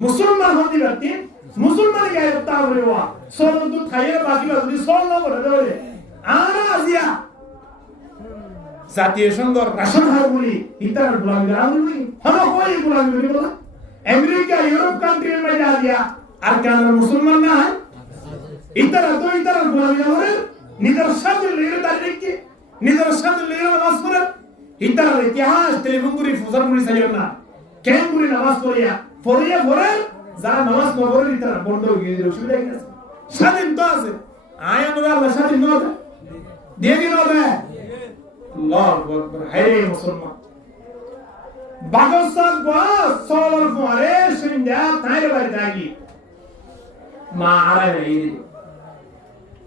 মুসলমান হতে পারতেন মুসলমান গায়ে তাহলে ওয়া সল তো খাইয়ে বাকি যদি সল না করে দেবে আরা আজিয়া জাতীয় সংঘর রাশন হারগুলি ইতার গোলামি গারাগুলি হলো কই গোলামি করি বলা আমেরিকা ইউরোপ কান্ট্রির মধ্যে আজিয়া আর কেন মুসলমান না ইতার গোলামি করে নিজের সাথে লেগে দাঁড়িয়ে নিজের সাথে লেগে নামাজ পড়ে ইতার ইতিহাস টেলিফোন করে ফজর করে চাইও না কেন করে নামাজ পড়িয়া পড়ে যারা নামাজ পড়ে ইতার বন্ধ হয়ে গিয়ে অসুবিধা কি আছে স্বাধীন তো আছে আয়ান আল্লাহ স্বাধীন নয় দিয়ে কি নয় আল্লাহু আকবার হে মুসলমান বাগসাত বাস সওয়াল করে সিন্ধা তাইরে বাড়ি থাকি মা আরাই নাই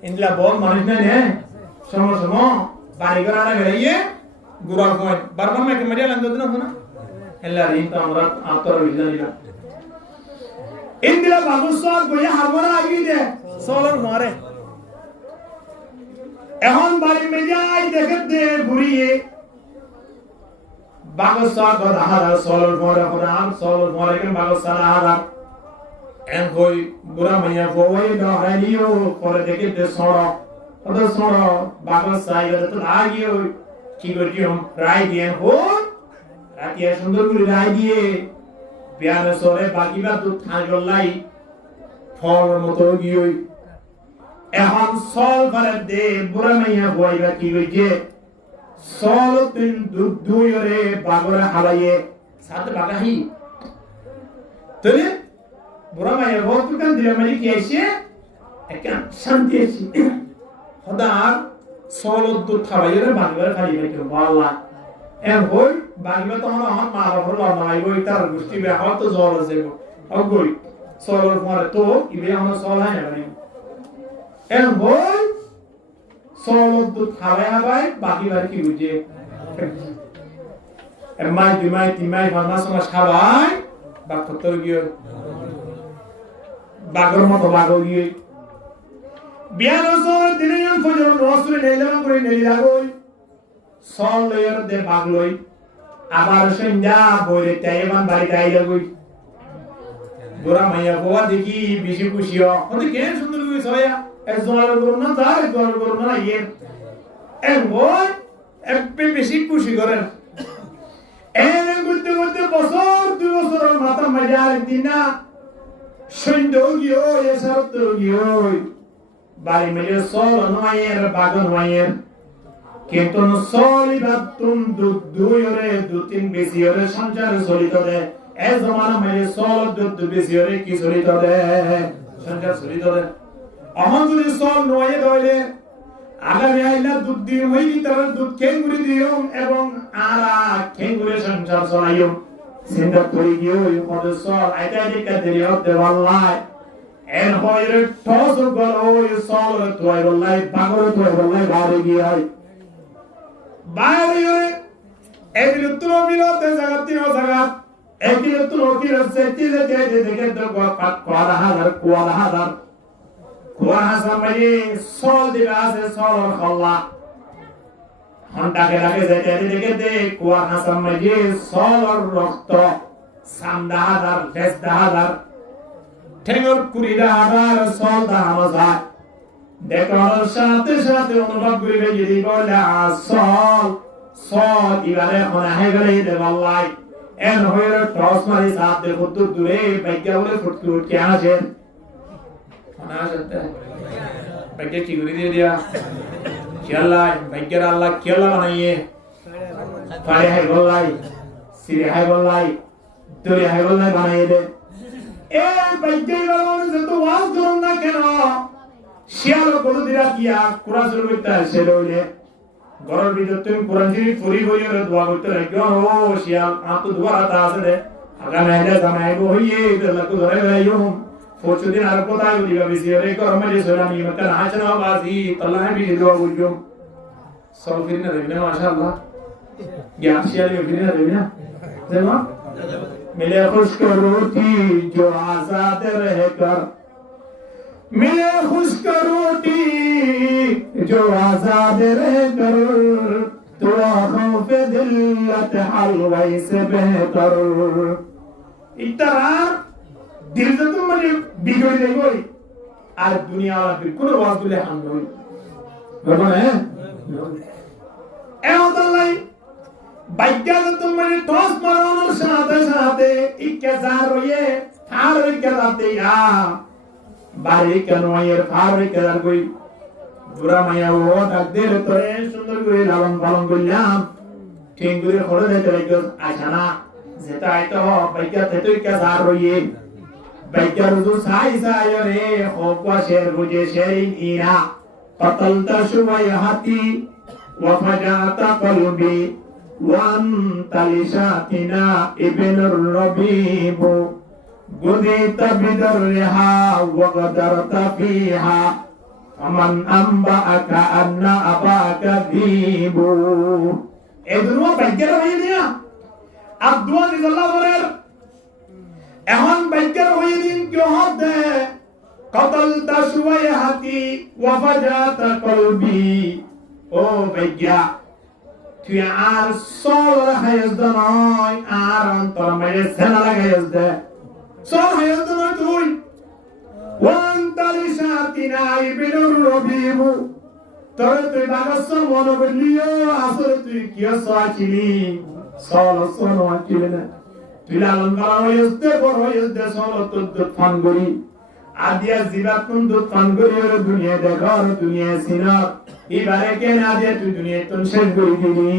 ইনলা বল মানুষ না নে সমসমো বাড়ি ঘর আরা গড়াইয়ে গুরা কয় বারবার মেকে মরিয়া লান্দো না না এল্লা রিন তো আমরা আতর বিজানিলা ইনদিলা বাগসাত গয়া হারমরা আগি দে সওয়াল মারে এখন বাড়ি মে যাই দেখে দে ঘুরিয়ে বাগসাত গদাহারা সওয়াল মরে কেন বাগসাত হারা এন কই বুড়া মাইয়া বই দহাইলিও পরে দেখে দে সড়ো বাগসাত গদা তো লাগিও কি করিও রাই দিয়ে হো রাতিয়া সুন্দর করে রাই দিয়ে বিয়ান সরে বাকিবা তো থাকলাই ফল মতো গিয়ে এখন সল ভরে দে বুড়া মাইয়া বইবা কি কইছে সল তিন দুইরে বাগরে হালাইয়ে সাথে বাগাহি তবে বুড়া মাইয়া বহুত কান দিলা মানে কি আইছে একটা শান্তি আছে খোদার সল দু থাবাইরে বাগরে খালি বাইতে আল্লাহ এর হই বাগবে তো আমার মা বাবার লড়াই হই তার গোষ্ঠী বেহা তো জল আছে অগই সলর পরে তো ইবে আমার সল হয় না এর বল সলত দুধ খাওয়াই হাবাই বাকি বার কি বুঝে এমাই দুমাই তিমাই ভালমাস মাস খাওয়াই বাক ফতর গিয়ে বাগর মতো বাগর গিয়ে বিয়ার ওসর দিনে জন ফজর রসুল নেইলাম করে নেলি লাগই সল লয়ের দে বাগলই আবার সন্ধ্যা বইরে তাইবান বাড়ি তাই লাগই গোরা মাইয়া বাবা দেখি বেশি খুশিও ওতে কেন সুন্দর করে সয়া জোয়ার করুন না তার জোয়ার করুন না ইয়ে বই একটু বেশি খুশি করেন করতে করতে বছর 2 বছর মাথা মাঝে আরেকদিন না সৈন্য গিয়ে এসব তো গিয়ে বাড়ি মেলে সল নয়ের বাগন নয়ের কিন্তু সলিবাদ তুম দুইরে 2-3 বেশি হরে সংসার চলিত দে এ জমানা মেলে সল দুধ বেশি হরে কি চলিত দে সংসার চলিত দে অহন যদি সল নয়ে দইলে আগামী আইলা দুধ দিও হইনি তার দুধ খেঙ্গুরি দিও এবং আরা খেঙ্গুরে সংসার চলাইও সিন্ধা করি গিয়ে ওই পদ সল আইতা দিকা দেরিও দেওয়াল্লাই এর হইরে টস গল ওই সল তোয় বল্লাই পাগল তোয় বল্লাই বাড়ি গিয়ে হয় বাইরে এদিকে তুলো বিলতে জাগাতি ও জাগাত এদিকে তুলো কি রসে তিলে দে দেখে তো কোয়ালা হাজার কোয়ালা সামাই সল দিবা আছে সল খল্লা হন্টাকে লাগে যেতে দেখে দে কোয়ালা সামাই সল রক্ত সামদা হাজার দেশদা হাজার ঠেঙ্গর কুড়িটা হাজার সল দা হামজা দেখার সাথে সাথে অনুভব করিবে যদি বলে সল এবারে এখন আহে গেলে দেবাল্লাই এন হয়ে টস মারি সাথ দেখো তো দূরে বাইকা বলে ফুটকে উঠকে আসেন বাইকে কি করে দিয়ে দিয়া খেলা বাইকের আল্লাহ খেলা বানাইয়ে পারে হাই বললাই সিরে হাই বললাই দূরে হাই বললাই বানাইয়ে দে এ বাইকে বানানো যত ওয়াজ করুন না কেন শিয়ালো কত দিরা কিয়া কুরআন শরীফ পড়তে আসে লইলে ঘরের ভিতর তুমি কুরআন শরীফ পড়ি হইয়ে দোয়া করতে লাগো ও শিয়াল আতো দোয়া আতা আছে রে আগা নাইলে জামাই গো হইয়ে আল্লাহ কো ধরে লাইও ফোচদিন আর কথা দিবা বেশি রে কর্মে যে সোলামি মতন হাজনা বাজি আল্লাহ বি দোয়া বুঝো সব ফিরনা দেবে মাশাআল্লাহ ইয়া শিয়াল ফিরনা দেবে না জানো মিলে খুশ করোতি जो आजाद रहकर मिले खुश्क रोटी जो आजाद रहकर तो खौफ दिल्लत हलवाई से बेहतर इतना দিল তো মানে বিগড়ে যাই আর দুনিয়া কোন ওয়াজ দিলে হান নই বলবো না এমতাল্লাই বাইজ্ঞান তো মানে টস মারানোর সাথে সাথে ইকে জার রয়ে আর ইকে রাতে আ বাড়ি কেন এর আর ইকে জার কই বুড়া মাইয়া ও ডাক দিলে তো সুন্দর করে লালন পালন করলাম ঠিক করে খড়ে দিতে লাগলো আচ্ছা না যেটা আইতো বাইজ্ঞান তো ইকে জার রয়ে বাইজ্ঞান রুজু সাই সাই রে হোকwa শের বুঝে শেরিন ইনা قتلت شبيهتي وفجعت قلبي وأنت لشاتنا ابن الربيب غديت بدرها وغدرت فيها فمن أنبأك أن أباك ذيب এদুনো বাইকের হয়ে দিয়া আব্দুল রিজাল্লাহ বলের এখন বাইকের হয়ে দিন কি হবে قتلت شبيهتي وفجعت قلبي ও বাইগা তুই আর সল হায়াস দনয় আর অন্তর মেরে সেনা লাগাইস দে সল হায়াস দনয় তুই ওয়ান্তালি শাতিনা ইবনুর রবিব তোর তুই বাগস মন বলিও আসলে তুই কি আছিলি সল সল আছিলি না তুই লালন করা হইস দে বড় হইস দে সল তো ফান করি আদিয়া জিবাতুন দু ফান করি ওর দুনিয়া দেখো দুনিয়া সিনা এবারে কেন আজ তুই দুনিয়া তুন শেষ করে দিলি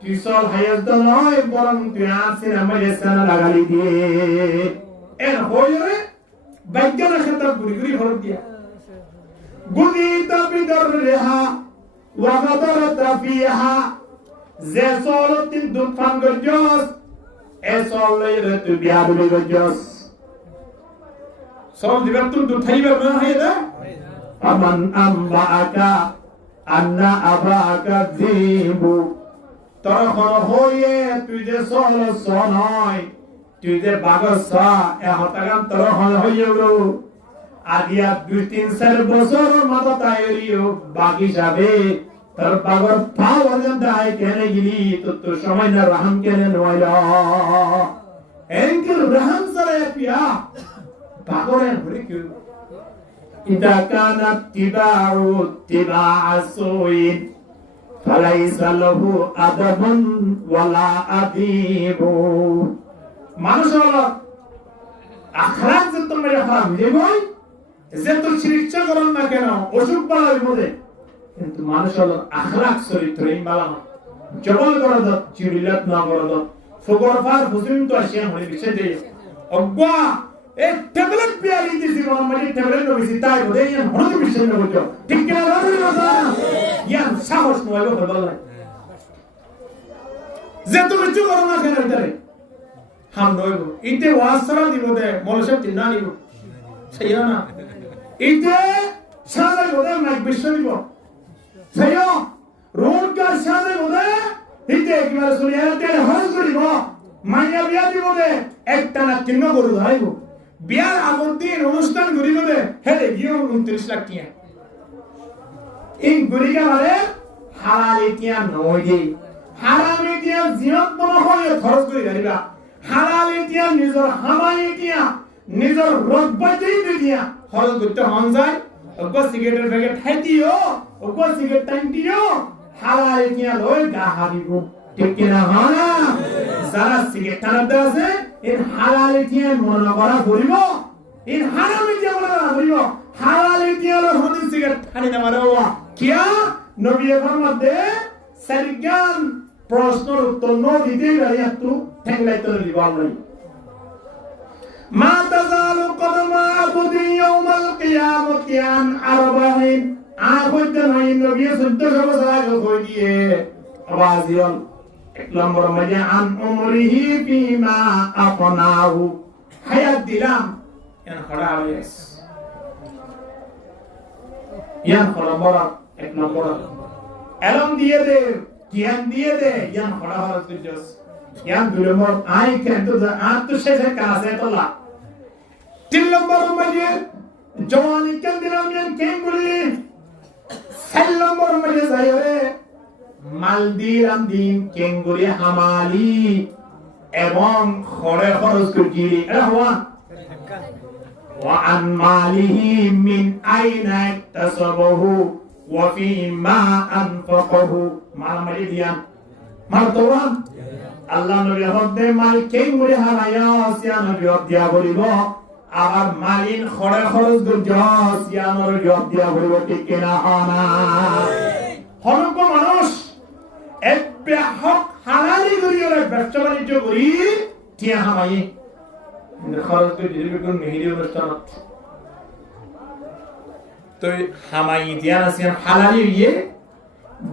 তুই সব হায়াস তো নয় বরং তুই আসে আমাদের সানা লাগালি দিয়ে এর হইরে বাইজ্ঞান খেতাব গুরি গুরি হল দিয়া গুদিতা বিদরহা ওয়া গাদারাতা ফিহা যে সলতিন দুফান গজস এ সললে তুই বিয়া বলি গজস সল দিবাতুন দু থাইবার না হায়দা আমান আমবাকা আন্না আবাকা যিবু তখন হইয়ে তুই যে সল সনয় তুই যে বাগসা এ হতাগান তখন হইয়ে গো আদিয়া 2-3 বছর মাথা তাইরিও বাকি যাবে তোর বাগর পাও দাই কেনে গিলি তো সময় না রহম কেনে নয়লা এনকে রহম সারে পিয়া বাগরের হরে কি إذا كان اتباع سوء فليس له أدب ولا أديب মানুষ হলো আখরাত যে তোমরা খারাপ হয়ে গই যে তো শিরকচা করন না কেন অসুখ পালার মধ্যে কিন্তু মানুষ হলো আখরাত চরিত্র এই বালানো জবল করে দাও চিরিলাত না করে দাও ফগরফার হুজুম তো আসিয়া হয়ে বিছে দে অজ্ঞা এক ট্যাবলেট পিয়ালি দিছি কোন মানে ট্যাবলেট নো বিছি তাই বলে ইয়ান হরদ বিছে না বুঝো ঠিক কি না ইয়ান সাহস নয় গো বললাই যে তো কিছু করো না কেন ভিতরে হাম নইবো ইতে ওয়াসরা দিব দে মলসব চিন্তা নিব সেই না ইতে সাদা গোদে মাইক বিশ্ব দিব সেই রোড কার সাদা গোদে ইতে একবার শুনিয়া তে হরদ করিব মাইয়া বিয়া দিব দে একটা না তিন গরু ধরাইব বিয়ার আগন্তির অনুষ্ঠান করিব দে হেলে গিয়ে 29 লাখ টিয়া এই গরিকা মানে হালাল টিয়া নয় দে হারাম টিয়া জিনত মন হয় খরচ করি গাড়িবা হালাল টিয়া নিজর হামাই টিয়া নিজর রব্বাতেই দিয়া খরচ করতে হন যায় অগ সিগারেটের প্যাকেট খাইতিও অগ সিগারেট টাইমটিও হালাল টিয়া লয় গা হারিব ঠিক কি না হানা যারা সিগারেট টানতে আছে এই হালাল টিয়া মন করা করিব এই হারাম টিয়া মন করা করিব হালাল টিয়া হন সিগারেট টানি না মারওয়া কিয়া নবী ফরমাতে সারিগান প্রশ্নের উত্তর ন দিতে পারি একটু ঠেংলাইতে দিব আমরা মা তাজালু কদমা আবদি ইয়াউমাল কিয়ামতি আন আরবাইন আহইতে নাই নবী 14 বছর আগে কই দিয়ে আওয়াজিয়ন এক নম্বর মানে আন উমরিহি ফিমা আফনাহু হায়াত দিলাম এন খড়া আইস ইয়ান খড়া বড় এক নম্বর এলম দিয়ে দে জ্ঞান দিয়ে দে ইয়ান খড়া হরত জস ইয়ান দুলমর আই কিন্তু তো শেষে কাছে তোলা তিন নম্বর মানে জওয়ানি কেন দিলাম ইয়ান কেন বললি চার নম্বর মানে যাইরে মাল দিলাম দিন কেন করে হামালি এবং খড়ে খরচ করি এটা হওয়া وعن ماله من أين اكتسبه وفيما أنفقه মাল মারি দিয়ান মাল তোরান আল্লাহ নবী হদে মাল কেন মুড়ি হারায়া সিয়া নবী দিয়া বলিব আর মালিন খড়ে খরচ দুর্জা সিয়া নবী দিয়া বলিব ঠিক কিনা আনা হরক মানুষ এবে হক হালালি করি ওরে ব্যবসা বাণিজ্য করি টিয়া হামাই খরচ করে দিবি কোন মেহেদি অনুষ্ঠান তো হামাই দিয়া আছে হালালি ইয়ে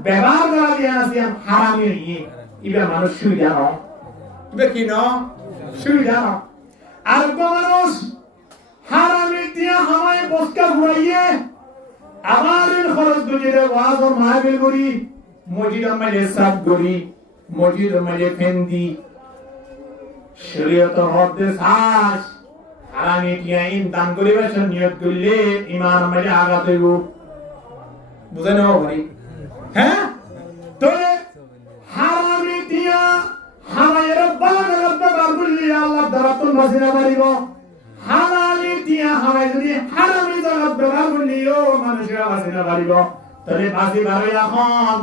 ব্যবহার করা দিয়া আছে হারামি ইয়ে ইবা মানুষ সুবিধা ন ইবা কি ন সুবিধা ন আর মানুষ হারামি দিয়া হামাই বসকা ঘুরাইয়ে আমাদের খরচ করে ওয়াজ ও মাহফিল করি মসজিদ মাঝে সাত করি মসজিদ মাঝে ফেন্দি শরীয়ত হদে সাস হারামি দিয়া ইনদান করিবে নিয়ত করলে ঈমান মাঝে আঘাত হইব বুঝানো ভাই হ্যাঁ তো হারামি দিয়া হামায়ের বালা বালা বললি আল্লাহ দরাতুন বাসিনা মারিব হালালি দিয়া হামাই যদি হারামি জগৎ ব্যবহার করলিও মানুষের বাসিনা মারিব তবে বাসি বাড়ি এখন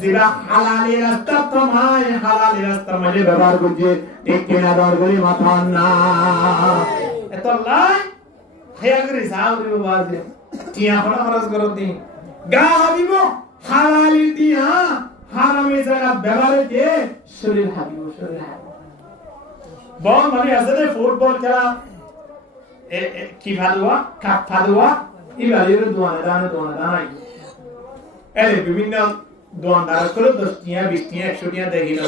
যেটা হালালি রাস্তা তোমায় হালালি রাস্তা মাঝে ব্যবহার করছে ঠিক কিনা দর করি মাথা না এত লাই হেয়া করে যাও রে বাজে টিয়া খরচ করো দি গা হাবিব হালালি দিয়া হারামি জগৎ ব্যবহার করে শরীর হাবিব শরীর হাবিব বল মানে আছে ফুটবল খেলা কি ফাদুয়া কাপ ফাদুয়া ইবালির দোয়ানে দানাই এলে বিভিন্ন দোয়ানদার করে 10 টিয়া 20 টিয়া 100 টিয়া দেখি না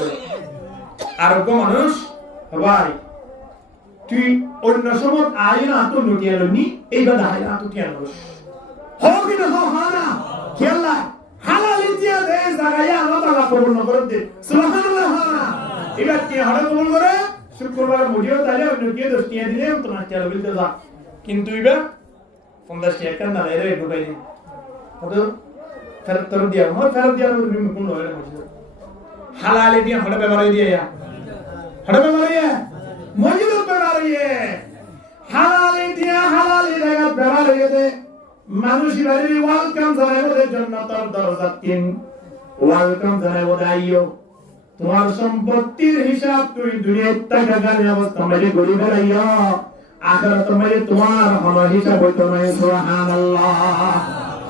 আরোগ্য মানুষ ভাই তুই অন্য সময় আয় না তো লুটিয়া লনি এইবার আয় না তো টিয়া নস হোক না হানা খেলা হালালি দিয়া দে জায়গা আল্লাহ তাআলা কবুল না করে দে সুবহানাল্লাহ এবার কি হড়ে কবুল করে শুক্রবার মুজিও তাইলে অন্য কে 10 টিয়া দিলে তোমার চাল বলতে যা কিন্তু এবার 50 টিয়া কেন না রে ঢুকাই দিন কত ফেরত দিয়া কোন হয় হালালি দিয়া হড়ে ব্যবহার দিয়া হড়ে ব্যবহার দিয়া মসজিদ ব্যবহার দিয়া হালালি দিয়া হালালি জায়গা ব্যবহার হইতে মানুষের বাড়ি ওয়েলকাম জানাইবো জান্নাতের দরজা তিন ওয়েলকাম জানাইবো আইও তোমার সম্পত্তির হিসাব তুই দুনিয়ার টাকা গানে অবস্থা মেরে গরিব রাইয়া আখিরাত মেরে তোমার হলো হিসাব হইতো না সুবহানাল্লাহ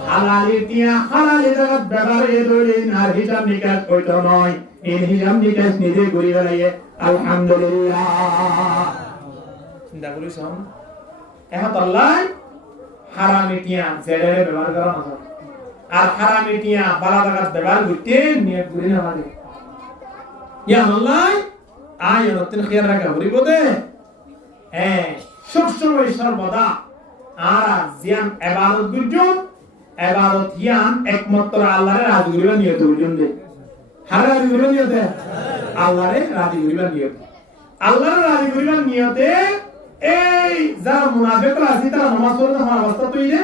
হালালি দিয়া হালালি জায়গা ব্যবহার এদরিন আর হিসাব নিকাশ হইতো নয় এই হিসাব নিকাশ নিজে গরিব রাইয়া আলহামদুলিল্লাহ চিন্তা করিস এখন আল্লাহ হারামি টিয়া জেডে ব্যবহার করা না আর হারামি টিয়া বালা জায়গা ব্যবহার করতে নিয়ত করি না লাগে ইয়া আল্লাহ আয় নতুন খেয়াল রাখা হরিব দে হ্যাঁ সব সময় সর্বদা আর জিয়ান ইবাদত গুজন ইবাদত ইয়ান একমাত্র আল্লাহর রাজি করিবা নিয়ত গুজন দে হারা রাজি করিবা নিয়তে আল্লাহর রাজি করিবা নিয়ত আল্লাহর রাজি করিবা নিয়তে এই যারা মুনাফিকরা আছে তারা নামাজ পড়ে না অবস্থা তৈরি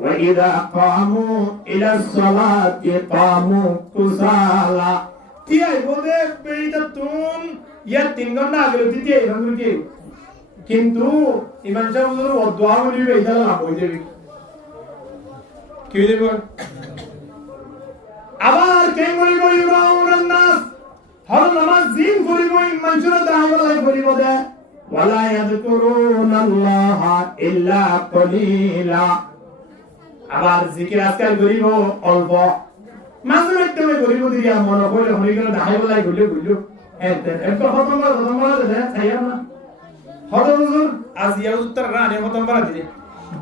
ওয়া ইযা কামু ইলা সালাতি কামু কুসালা তিয়াই বলে বেইতা তুম ইয়া 3 ঘন্টা আগে দিতে এরকম কি কিন্তু ইমাম সাহেব বলে ও দোয়া করিবে এটা লাভ হই যাবে কি দেব আবার কে করিব ইউরাউনান নাস হর নামাজ জিম করিব মানুষরা দাওয়ালাই করিব দে ওয়ালা ইয়াযকুরুনাল্লাহা ইল্লা কলিলা আবার জিকির আজকাল করিব অল্প মাঝে মধ্যে করিব দিয়া মনে করে হই গেল দাওয়ালাই করিল একটু খতম করা দে ছাইয়া না হযরত হুজুর আজ ইয়া উত্তর রানে খতম করা দিলে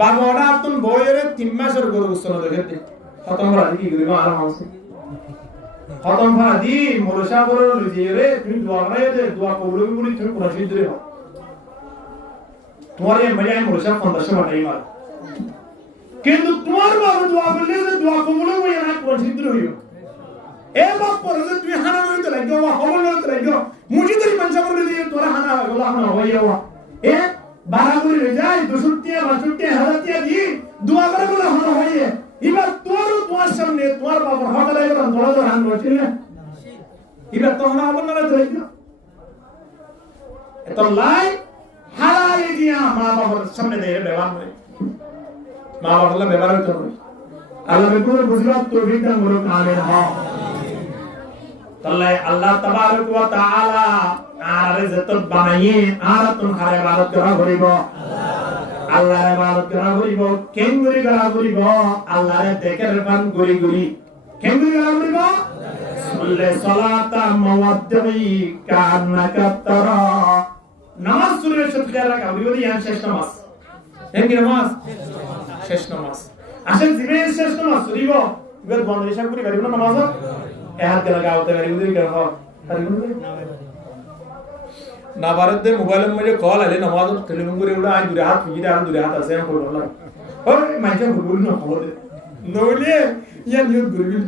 বাবাটা আপন বইয়ের 3 মাসের গরু উচ্চনা দেখতে খতম করা কি করিব আর মাউসি খতম করা দি মোরশা বড় লজিয়ে রে তুমি দোয়া করে দে দোয়া কবুল বলি তুমি কোন শহীদ রে তোমার এই মরিয়া মোরশা 1500 বাটাই মার কিন্তু তোমার বাবা দোয়া করলে যে দোয়া কবুল হই না কোন শহীদ হইও এ বাপ পরে তুমি হানা হইতে লাগো হবল হইতে লাগো মুজিদের মানুষ করে দিয়ে তোরা হানা হলো হানা হইয়া এ বারাগুরি হয়ে যায় 62 হাজার দি দোয়া করে বলে হানা হইয়ে এবার তোমার সামনে তোমার বাবার হঠাৎ করে ধরা ধরা হান হচ্ছে না এবার তো হানা হবল না তো এত লাই হালাল দিয়া মা বাবার সামনে দিয়ে ব্যবহার করে মা বাবার ব্যবহার করতে হবে আল্লাহ বেকুর বুঝবার তৌফিক দান করুন আমিন তাহলে আল্লাহ তাবারক ওয়া তাআলা আর যত বানাইয়ে আর তুমি খারে ইবাদত করা করিব আল্লাহর ইবাদত করা করিব কেন করা করিব আল্লাহর দেখের পান গরি গরি কেন করা করিব সাল্লে সালাতা মাওয়াদ্দি কান্নাকা তারা নামাজ শুরুর সাথে খেয়াল রাখা করিব ইয়ান শেষ নামাজ কি নামাজ শেষ নামাজ আসেন জীবনের শেষ নামাজ শুরিব এবার বন্ধ হিসাব করি পারিব না নামাজ এক লাগাওতে পারিব দিই কেন না ভারতে মোবাইলের মধ্যে কল আলে নামাজ টেলিফোন করে ওটা আই দূরে হাত ফিরে আর দূরে হাত আছে আমি করব না ওই মাইকে বল না খবর নইলে ইয়া নিয়ত করবি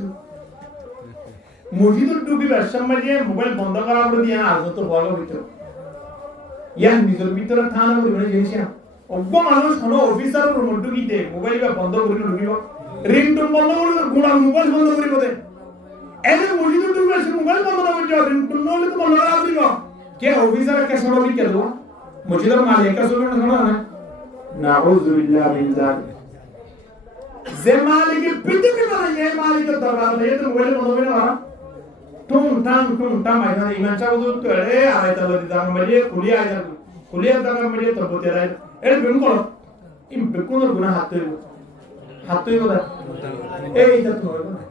মসজিদের টুপি ব্যবসার মধ্যে মোবাইল বন্ধ করা করে দিয়া আর তো বড় হইতো ইয়া নিজের ভিতরে থানা করে জিনিস অজ্ঞ মানুষ কোন অফিসার রুম ঢুকিতে মোবাইল বন্ধ করে ঢুকিব রিংটোন বন্ধ করে গোড়া মোবাইল বন্ধ করিব দে এনে মসজিদের টুপি ব্যবসার মোবাইল বন্ধ না করে রিংটোন নলে তো বন্ধ করা দিব কে অফিসার কে সরবি কে দো মসজিদের মালিক কে সরবি না না নাউযুবিল্লাহ মিন যালিক যে মালিক পৃথিবী মানে যে মালিক দরবার এ তো মোবাইল বন্ধ করে না টুম টাম আইনা ইমান সাহেব তো এ আয়তা লদি দাম মানে কুলিয়া দাম মানে তো বতে রাই এ বিন করো ইম বেকুনর গুনাহ হাতই বলা এই তো নয়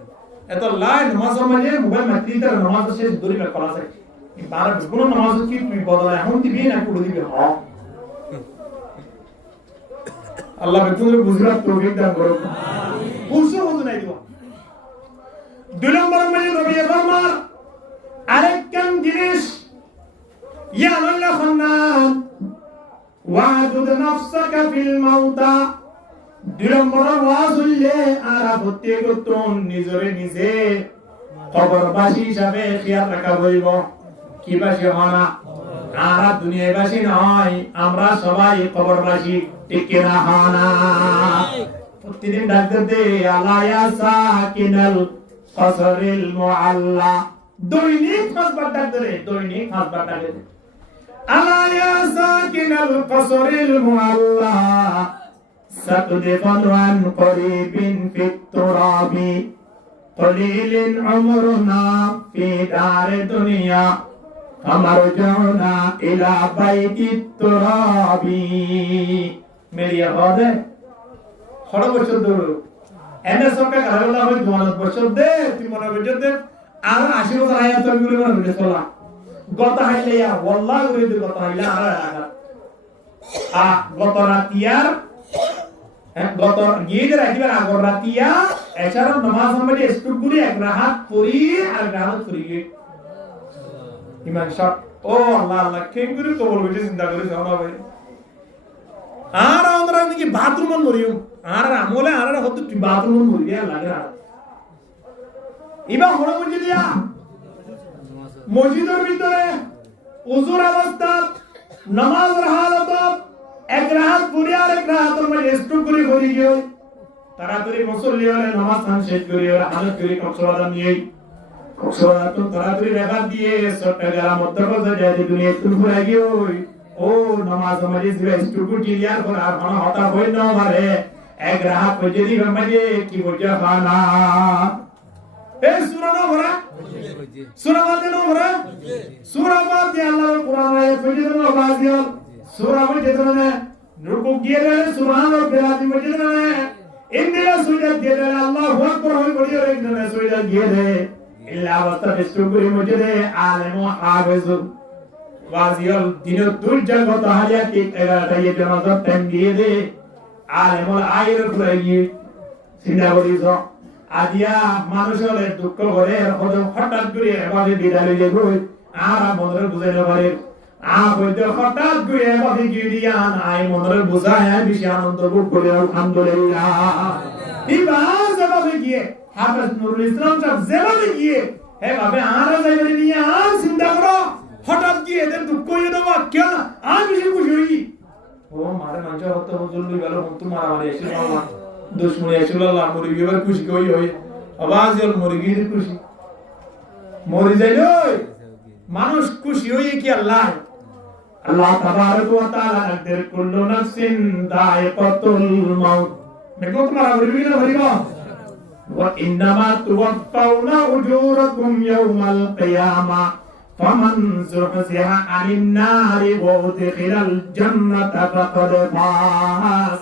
এত লাই নামাজ মানে মোবাইল মাতি তার নামাজ শেষ দূরে করা যায় বারা বেকুনর নামাজ কি তুই বদলা এখন দিবি না কুড়ি দিবি হ আল্লাহ বেকুনর বুঝরা তৌফিক দান করুন আমিন বুঝছো বন্ধু নাই দিব দুই নম্বর মানে নবী ফরমান আরেকখান জিনিস ইয়া আল্লাহ খান্নান ওয়াদুদ নাফসাকা ফিল মাউতা দুই নম্বর ওয়াজুল্লে আর প্রত্যেকতন নিজরে নিজে কবরবাসী হিসাবে খেয়াল রাখা হইব কি বাসী হনা আর দুনিয়াবাসী নয় আমরা সবাই কবরবাসী ঠিক না হনা প্রতিদিন ডাকতে দে আলায়া সাকিনাল কসরিল মুআল্লা দৈনিক খাসবার ডাকতে রে দৈনিক খাসবার ডাকতে দে আলায়া সাকিনাল কসরিল মুআল্লা সাতদিফান আন করিবিন ফিত তুরাবি কলিলিন উমরুনা ফি দারে দুনিয়া আমারজানা ইলা বাইতিত তুরাবি মেরিয়া হদে খড় বছর দূর এনে সরকার কারালা হয় 12 বছর দে তুই মনে বছর দে আর 80 বছর আয়া তো গুলো মনে বলে চলা গত হাইলে ইয়া ওয়াল্লাহ করে দে গত হাইলা গত রাতিয়ার গত গিয়ে রাখিবার আগর রাতিয়া এছাড়া নামাজ আমাদের স্টুকুরি এক রাহাত পড়ি আর রাহাত পড়ি ইমান সাহেব ও আল্লাহ আল্লাহ কেন করে কবর বসে চিন্তা করে জানা ভাই আর আমরা নাকি বাথরুম মরিয়ম আর আমলে আর হতো বাথরুম মরিয়া লাগে আর ইবা হলো বুঝি দিয়া মসজিদের ভিতরে ওযুর অবস্থা নামাজ হালত এক রাত পড়ি আর এক রাত মধ্যে স্টুকুরি করি গিয়ে তাড়াতাড়ি মুসল্লি হলে নামাজ শেষ করি আর হালত করি কক্সবাজার নিয়ে কক্সবাজার তো তাড়াতাড়ি রেখাত দিয়ে চট্টগ্রাম মধ্যপ্রদেশ যায় দুনিয়া একটু ঘুরে গিয়ে ও নামাজ আমাদের স্টুকু ক্লিয়ার করে আর কোনো হতা হই না পারে এক রাত পর্যন্ত দিবে মানে কি বলছে খানা এই সূরা না ভরা সূরা বাদে না ভরা সূরা বাদে আল্লাহর কোরআন আয়াত পর্যন্ত না বাজিও সূরা বাদে না রুকু গিয়ে গেলে সুবহানাল্লাহ বিরাদি পর্যন্ত না ইন্দিরা সুজা দিয়ে গেলে আল্লাহু আকবার হই বড়ি রে না সুজা দিয়ে দে ইল্লা ওয়াস্তাফিসুকুরি মুজদে আলিম ওয়া হাফিজ ওয়াজিয়াল দিনের দুর্জাগত হায়াতি 11টা এই জানাজার টাইম দিয়ে দে আলেমল আয়ের ফুরাইয়ে চিন্তা করিস আদিয়া মানুষের দুঃখ করে হঠাৎ করে এভাবে বিদায় দিয়ে গই আর মনের বুঝাই না পারে হয়তো হঠাৎ করে এভাবে গিয়ে দিয়া নাই মনের বুঝায় বেশি আনন্দ ভোগ করে আলহামদুলিল্লাহ এবার যেভাবে গিয়ে হাফেজ নুরুল ইসলাম সাহেব যেভাবে গিয়ে এভাবে আর যাইবে নিয়ে আর চিন্তা করো হঠাৎ গিয়ে এদের দুঃখ হয়ে দেওয়া কেন আর বেশি খুশি হই ও মারে মাঞ্জা হতে হুজুর লই গেল হুন তোমার আমারে এসে মামা দুশমনি এসে আল্লাহ মুরগি এবার খুশি কই হই আওয়াজ এর মুরগির খুশি মরি যাইল মানুষ খুশি হই কি আল্লাহ আল্লাহ তাবারক ওয়া তাআলা ডাকতে কুল্লু নাফসিন দায়িকাতুল মাউত দেখো তোমার বলবি না বলিব ওয়া ইন্নামা তুওয়াফাউনা উজুরাকুম ইয়াওমাল কিয়ামা ফামান যুহজিহা আনিন নারি ওয়া উদখিলাল জান্নাতা ফাকাদ ফাজ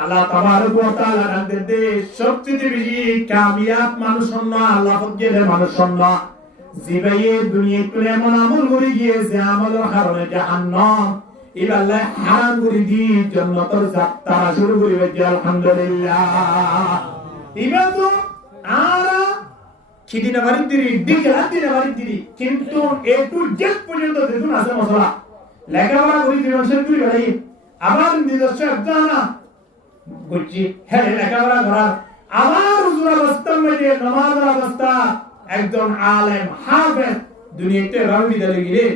আল্লাহ তাবারক ওয়া তাআলা ডাকতে সবচেয়ে বেশি কামিয়াব মানুষ হন আল্লাহ ফজলে মানুষ হন জিবাইয়ে দুনিয়া করে এমন আমল করে গিয়েছে আমলের কারণে জাহান্নাম ইবাল্লাহ হারাম করে দি জান্নাতের যাত্রা শুরু করিবে আলহামদুলিল্লাহ ইবা তো আর কিদিনা বাড়ি দিরি ডিগলা দিনা বাড়ি দিরি কিন্তু এ টু জেড পর্যন্ত দেখুন আছে মশলা লেখাপড়া করি জীবনশৈলী করি বেড়াই আবার নিজস্ব জানা বুঝছি হ্যাঁ লেখাপড়া করার আবার হুজুর অবস্থা মধ্যে নামাজের অবস্থা একজন আলেম হাফেজ দুনিয়াতে রাবি দলে গিয়ে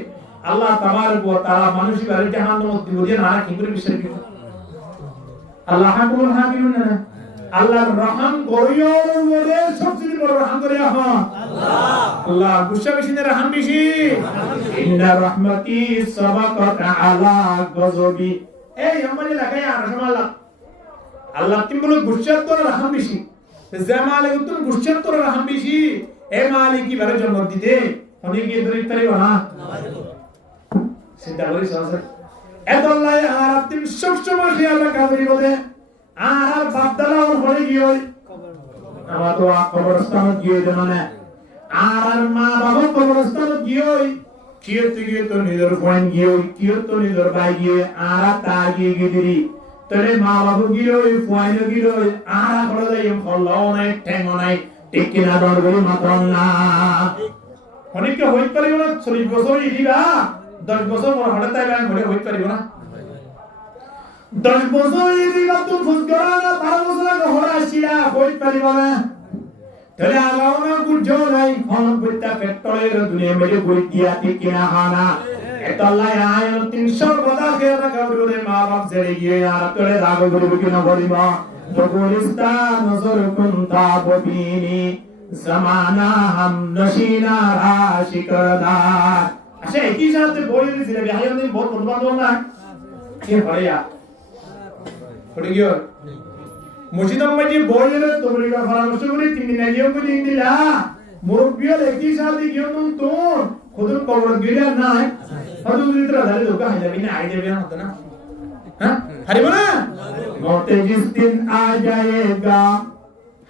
আল্লাহ তাবারক ওয়া তাআলা মানুষের বাড়ি জাহান্নামে দিবেন না কি করে বিশ্বাস করব আল্লাহ হাকুমুল হাকিমুন না আল্লাহর রহম করিও ওরে সবচেয়ে বড় রহম করে আল্লাহ আল্লাহ গুসা বেশি না রহম বেশি ইন্না রাহমাতি সাবাকাত আলা গযবি এই আমাদের লাগায় আর রহমাল্লাহ আল্লাহ তুমি বলো গুসার তোর রহম বেশি জামালে তুমি গুসার তোর রহম বেশি এ মালিকি বারে জন্ম দিতে উনি কি দরিদ্র তারি না চিন্তা করি সহজে এত আল্লাহ আর আপনি সব সময় খেয়াল রাখা করি বলে আর বাপদালা ওর ঘরে গিয়ে আমার তো কবরস্থান গিয়ে মানে আর মা বাবা কবরস্থান গিয়ে তো নিজের বোন গিয়ে তো নিজের ভাই গিয়ে আর তার গিয়ে দিরি তোরে মা বাবা গিয়ে ফুয়াইন গিয়ে আর করে যাই ফলাও নাই ঠেং নাই ঠিক কিনা দরবারি মাত্র না অনেকে হইতে পারিব না 40 বছর দিবা 10 বছর পর হঠাৎ তাই ঘরে হইতে পারিব না 10 বছর দিবা তুমি ফুসকরা না 12 বছর আগে হরা আসিলা হইতে পারিব না তাহলে আগাও না গুজো নাই ফোন করতে পেট্রোলের দুনিয়া মেরে বই দিয়া ঠিক কিনা হানা এত আল্লাহ আয়ন 300 কথা খেয়ে রাখা বলে মা বাপ ছেড়ে গিয়ে আর তোরে রাগ করবে কিনা বলিব বগুলিস্তা নজর কুনতা ববিনি জামানা হাম নশিনা আশিকদার আচ্ছা একই সাথে বইলে ছিল বিহাই আমি বহুত বন্ধু না কি হরিয়া পড়ে গিয়ে মসজিদ মধ্যে বইলে তোমরা পরামর্শ করে 3 দিন আগে আমি দিন দিলা মুরব্বিয়র একই সাথে গিয়ে তো খুদুর কবর গিলা না হযরত দিতরা দাঁড়িয়ে লোক হাই যাবি না আই যাবে না হতো না হ্যাঁ হারিব না মৌতে जिस दिन आ जाएगा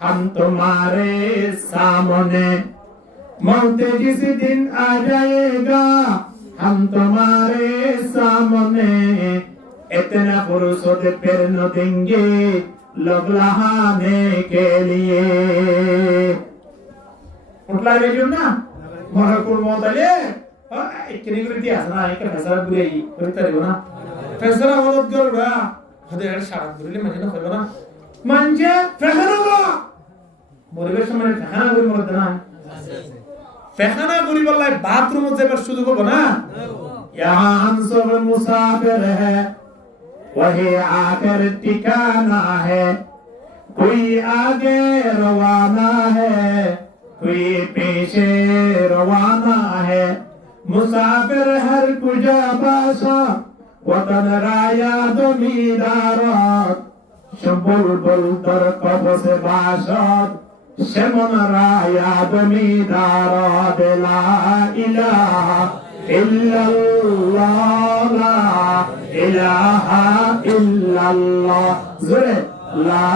हम तुम्हारे सामने मौते जिस दिन आ जाएगा हम तुम्हारे सामने इतना फुर्सत फिर न देंगे लोग लहाने के लिए उठला बेजो ना मरकुल मोतले इतनी गलती आसना है कि फैसला बुरी करता रहो ना फैसला मदद कर बा हदे यार शाबाश बुरीले म्हणजे ना करबो ना म्हणजे फैसला बा পরিবেশ মানে ফেখানা করি মরদ না ফেখানা করি বললাই বাথরুমে যাবার সুযোগ হবে না यहाँ हम सब मुसाफिर है वही आकर ठिकाना है कोई आगे रवाना है कोई पीछे रवाना है मुसाफिर हर कुजा बासा वतन राया दमीदारत शबुल बुल तर कबस बासत शमन राया दमीदारत ला इलाहा इल्लल्लाह ला इलाहा इल्लल्लाह ज़ुरे ला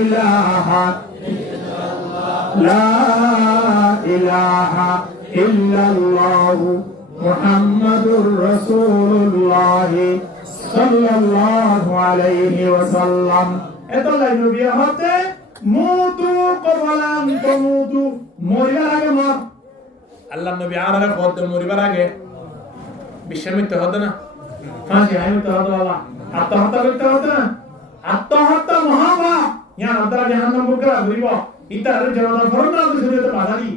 इलाहा ला इलाहा इल्लल्लाह मुहम्मदुर रसूलुल्लाह सल्लल्लाहु अलैहि वसल्लम এতো লাইন বিয়ে হতে মুতু কবলান তমুতু মরিবার আগে মর আল্লাহ নবী আরারে কত মরিবার আগে বিশ্বমিত হতো না ফাঁসি আইমত হতো আল্লাহ আত্মহত্যা করতে হতো না আত্মহত্যা মহাবা ইয়া আদরা জাহান্নাম বুকরা ঘুরিব ইতার জনতা ফরনা শরীয়তে বাধালি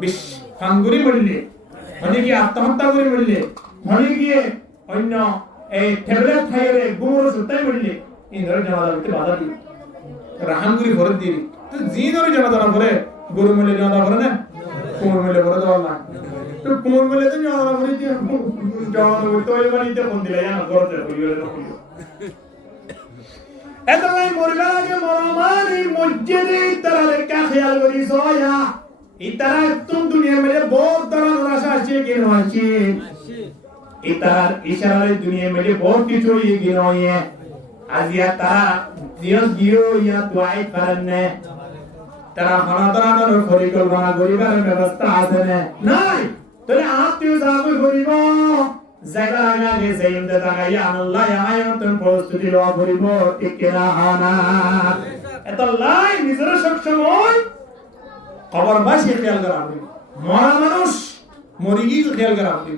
বিশ ফাঙ্গুরি বললে মানে কি আত্মহত্যা করে বললে মানে গিয়ে অন্য এই ট্যাবলেট খাইরে গুমর সুতাই বললে ইন্দর জনতাতে বাধা দি রাহামগুরি ভরে দিই তো জিনর জনতা ভরে গরু মিলে জনতা ভরে না কোমর মিলে ভরে দাও না তো কোন বলে তো জড়ানো করি দিয়ে জড়ানো করি তো ওই বাড়িতে ফোন দিলে জানো করতে হইবে না এতলাই মরবার আগে মরমানি মসজিদে ইতারে কা খেয়াল করি সোয়া ইতারা তুম দুনিয়ার মধ্যে বহুত ধরনের আশা আছে কি আছে ইতার ইশারায় দুনিয়ার মধ্যে বহুত কিছু কি নয় আজিয়া তারা দিও ইয়া দুআই পারেন তারা হানাদানের পরিকল্পনা করিবার ব্যবস্থা আছে না নাই তাহলে আত্মীয় যাবে করিব জায়গা আগে যেইন্দে তাকাইয়া আল্লাহ আয়াতন প্রস্তুতি লওয়া করিব ইকরা হানা এত লাই নিজের সবসময় খবর বাসি খেয়াল করা হবে মরা মানুষ মরি গিয়ে খেয়াল করা হবে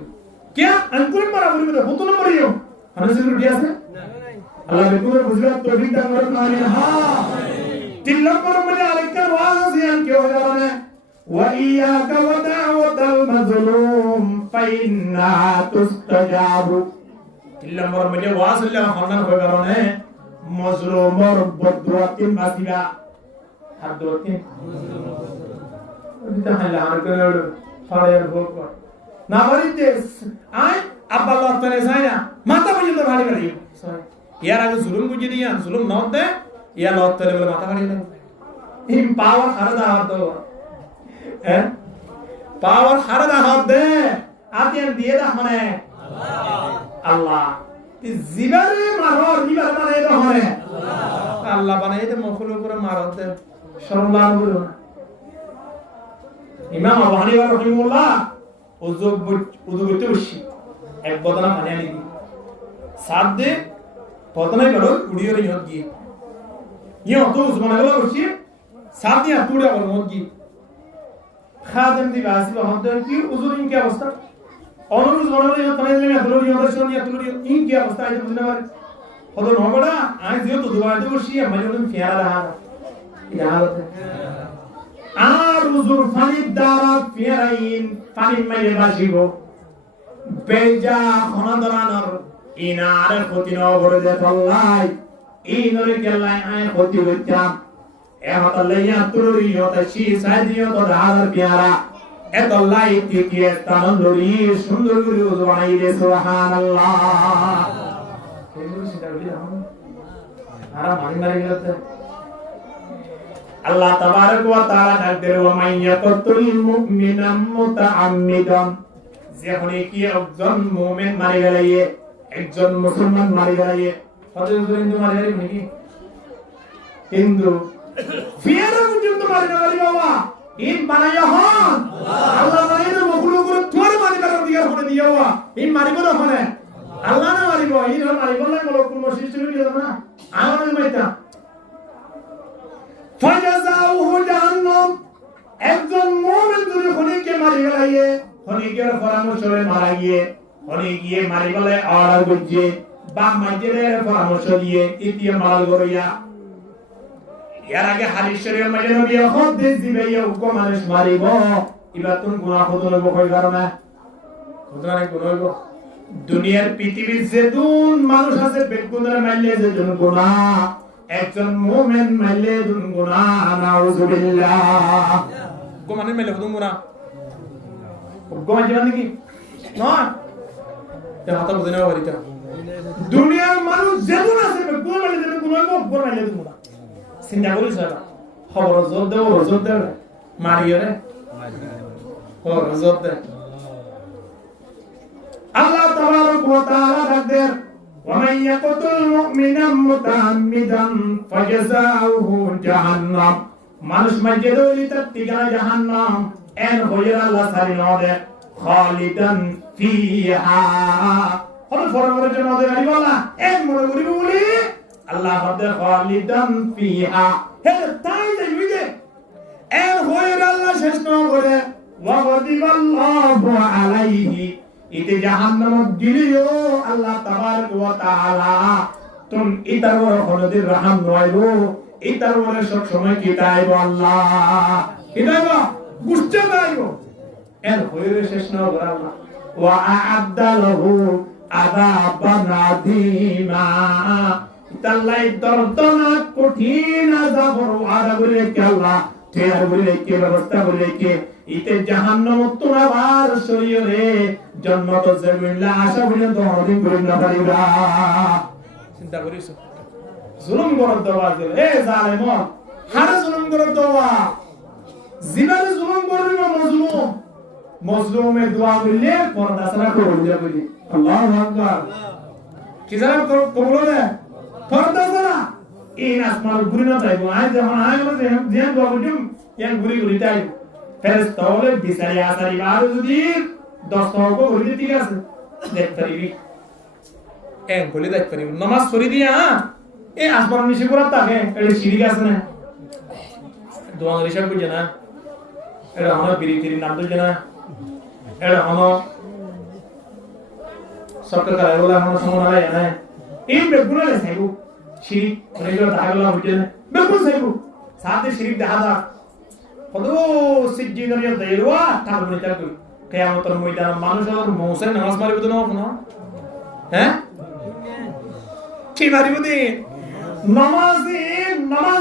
কে আনকুল মারা করিব তো হতো না মরিও হানাসি রুটি আছে আল্লাহ বেকুর বুঝলা তৌফিক দান করুন আমিন হ্যাঁ তিন নম্বর মানে আরেকটা ওয়াজ আছে কি হয়ে যাবে وَإِيَّاكَ وَدَعْوَةَ الْمَظْلُومِ فَإِنَّهَا تُسْتَجَابُ তিন নম্বর মানে ওয়াজ হলে হন্নান হয়ে গেল না মজলুমর বদুয়াতিন বাসিবা আর দুয়াতিন ওটা হালা আর কোন ফাড়ের ভোগ না বাড়িতে আই আব্বা আল্লাহ তাআলা জানা মাথা পর্যন্ত ভারী ভারী ইয়ার আগে জুলুম বুঝি দিয়া জুলুম না দে ইয়া আল্লাহ তাআলা বলে মাথা ভারী না হিম পাওয়ার হারদা হাত পাওয়ার হারদা হাত দে আতেন দিয়ে দা মানে আল্লাহ কি জিবারে মারর জিবারে মানে দা মানে আল্লাহ বানাই দে মখলুক করে মারত দে শরম লাগবে না ইমাম আবু হানিফা রাহিমাহুল্লাহ উযুবতে বসি এক বদনা মানে আনি দি সাত দে বদনাই গড় উড়িয়ে রে ইহত গিয়ে ইয়ে তো উসমান গলা বসি সাত দিয়া তুড়ে বল মত গিয়ে খাদেম দি বাসি বহন কি উজুর ইন কি অবস্থা অনুরোধ বনালে ইহত মানে লে আদরি ইহত ইন কি অবস্থা আইতে বুঝনা পারে হতো নবড়া আই দিও তো দুবাইতে বসি আমি বলুন ফিয়ারা রাহা ইয়া হালত আর উজুর ফানি দ্বারা ফিয়ারাইন পানি মেরে বাসিব বেজা খনাদরানর ইনার ক্ষতি ন করে দে তল্লাই ইনরে কেলাই আই ক্ষতি হইতাম এহত লইয়া তুরি হত শি সাদিও তো হাজার পিয়ারা এত লাই কি স্থান লরি সুন্দর করে উজু বানাইলে সুবহানাল্লাহ কেমন সেটা বলি আর মানি মারি গেছে আল্লাহ তাবারক ওয়া তাআলা ডাকতে ওয়া মাইয়াকুতুল মুমিনা মুতাআম্মিদান যেখানে কি একজন মুমিন মারি গেলে একজন মুসলমান মারি গেলে কত হিন্দু মারি গেলে নাকি হিন্দু ফিয়ারা পর্যন্ত মারি না মারি বাবা ইন বানায়া হন আল্লাহ বানাইলে মখলুক করে তোর মারি করার দিয়া করে দিয়াওয়া ইন মারিব না হনে আল্লাহ না মারিব ইন মারিব না কোন সৃষ্টি হইল না আমাদের মাইতা ফাজাজাউহু জাহান্নাম একজন মুমিন যদি খনিকে মারি গেলাইয়ে খনিকের পরামর্শে মারা গিয়ে খনি গিয়ে মারি গেলে অর্ডার করছে বা মাইজের পরামর্শ দিয়ে ইতিয়া মাল গরিয়া ইয়ার আগে হাদিস শরীফের মধ্যে নবী হদ্দিস দিবে ইয়া মানুষ মারিব ইবাতুন গুনাহ হতো না কই কারণে হতো না কোন হইব দুনিয়ার পৃথিবীর যেতুন মানুষ আছে বেগুনের মাইলে যেতুন গুনাহ একজন মুমিন মাইলে দুন গুনাহ নাউযুবিল্লাহ গোমানের মাইলে দুন গুনাহ গোমান জীবন কি না তে হাতা বুঝনে বাড়িটা দুনিয়ার মানুষ যেতুন আছে বেগুনের মাইলে যেতুন গুনাহ গোমান মাইলে দুন গুনাহ চিন্তা করিস খবর জোর দে মারিও রে খবর জোর দে আল্লাহ তাবারক ওয়া তাআলা ডাকদের ওয়া মান ইয়াকুতুল মুমিনা মুতাআম্মিদান ফাজাযাউহু জাহান্নাম মানুষ মাঝে দলিতা ঠিকানা জাহান্নাম এন হইরা আল্লাহ সারি নদে খালিদান ফিহা হল ফরমানের জন্য দে গাড়ি বলা এক মনে করি বলি আল্লাহ হদে খালিদান ফিহা হে তাই যে হইছে এর হইর আল্লাহ শেষ ন করে ওয়া গদিবাল্লাহু আলাইহি ইতে জাহান্নাম দিলিও আল্লাহ তাবারক ওয়া তাআলা তুম ইতার ওর হলদের রহম নয়বো ইতার ওর সব সময় কি তাইবো আল্লাহ কি তাইবো গুষ্টা তাইবো এর হইর শেষ ন করে আল্লাহ ওয়া আ'আদ্দা লাহু আযাবান আযীমা তাল্লাই দর্দনা কঠিন আযাব আর বলে কি আল্লাহ তেয়ার বলে কি ব্যবস্থা বলে কি ইতে জাহান্নাম তোমার শরীরে জন্নত জমিল্লা আশা পর্যন্ত অনেক করিম না পারিবা চিন্তা করিস জুলুম করত দেওয়া এ জালেম হারে জুলুম করত দেওয়া জিনারে জুলুম করবে মজলুম মজলুমের দোয়া করলে পর্দা ছাড়া কবুল যাবে আল্লাহু আকবার কি জানা কবুল হবে পর্দা ছাড়া এই আসমান ঘুরে না তাইবো আজ যখন আয় বলে যে দোয়া করুম ইয়ান ঘুরি ঘুরি তাই ফেরেশতা বলে বিচারি আসারি আর যদি 10 টাকা ঘুরি ঠিক আছে দেখ পারিবি এক বলে দেখ পারিবি নামাজ পড়ি দিয়া এই আসমান নিচে করা থাকে এটা শিরিক আছে না দোয়া রিসাব বুঝে না এটা আমার বিরিতির নাম বুঝে না এটা আমার সরকার কারে বলে আমার সময় নাই না এই বেগুন ले সাইবু শিরিক রেগুলার দাগলা বুঝে না বেগুন সাইবু সাথে শিরিক দাদা কত সিজিনের দেরওয়া তারপরে তার কিয়ামতের ময়দানে মানুষের মৌসে নামাজ মারিব তো না হ্যাঁ কি মারিব দি নামাজ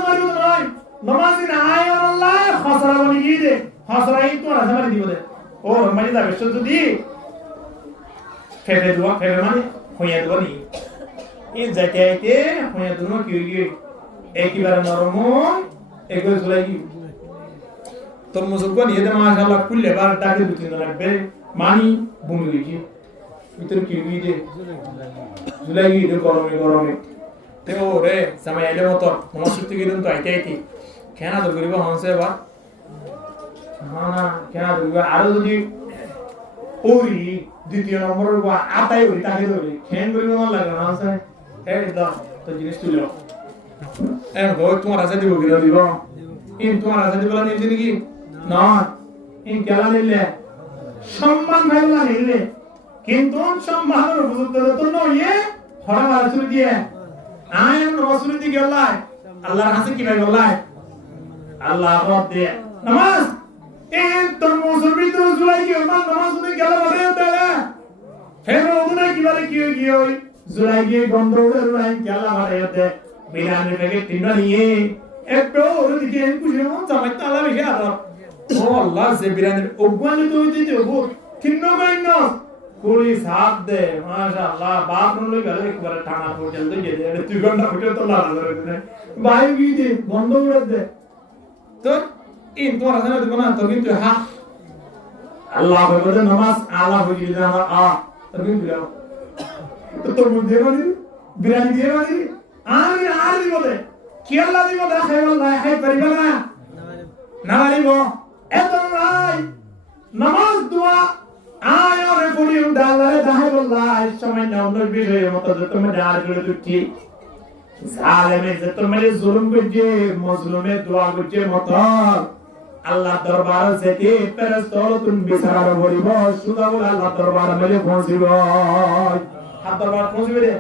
মারিব নয় নামাজ না আয় আল্লাহ খসরা বলি দে খসরাই তো রাজা মারি দিব দে ও মারি যাবে যদি ফেলে দোয়া ফেলে মানে হইয়া দেব নি এই জায়গাতে হইয়া দেব কি হইয়ে একইবারে নরম একই জুলাই তোর মুসলমান নিয়ে দে মাশাআল্লাহ কুল্লে বার টাকে দুতিন লাগবে মানি ভূমি হইছে ভিতর কি হইয়ে দে জুলাই দে গরমে তে ওরে সময় আইলে মত নমস্কার থেকে দিন তো আইতে কেনা তো করিব হনছে বা না কেনা তো আর যদি ওই দ্বিতীয় নম্বরের বা আটাই ওই তাকে ধরে খেন করিব মন লাগে না হনছে এই দাও তো জিনিস তুলো এন গো তোমার আছে দিব কি দিব ইন তোমার আছে দিব না নিতে নাকি না ইন কেলা নিলে সম্মান ভাইলা নিলে কিন্তু সম্মানের উপযুক্ত তো নয় হড়া রাসূল দিয়ে আয়ন রাসূল দিয়ে গেলাই আল্লাহর হাতে কি ভাই গেলাই আল্লাহ রব দে নামাজ এই তোর মুসলমান তো জুলাই কি নামাজ তুমি গেলা বলে দেলা ফের ওগুনা কিবারে কি হই জুলাই গিয়ে গন্ডগোলের লাইন গেলা বলে দে বিরানি থেকে তিনটা নিয়ে একটু ওর দিকে কুছে মন জামাই তালা বেশি আর ও আল্লাহ সে বিরানি ওগুনা তো দিতে ও তিনটা বাইন কোড়ি সাথ দে মাশাআল্লাহ বাপ নলে গেলে একবার টানা পর্যন্ত গেলে এটা 2 ঘন্টা পর্যন্ত লাগা ধরে ভাই গিয়ে বন্ধ করে দে তো ইন তোরা জানা দেব না তো কিন্তু হ্যাঁ আল্লাহ বলে নামাজ আলা হইল না আ তো কিন্তু তো তোর মধ্যে মানে বিরানি দিয়ে মানে আর দিব দে কি আল্লাহ দিব দে খাই আল্লাহ খাই পারিবা না না পারিব এত নাই নামাজ দোয়া আয়রে পড়ি উঠালারে দাহে বল্লাহ সময় না অন্য বিষয়ের মতো যে তুমি ডাল করে দুটি জালেমে যে তুমি জুলুম করছে মজলুমে দোয়া করছে মত আল্লাহ দরবার যেতে ফেরেশতা তুমি বিচার করিব সুদা বলে আল্লাহ দরবার মেলে পৌঁছিব হাত দরবার পৌঁছবে রে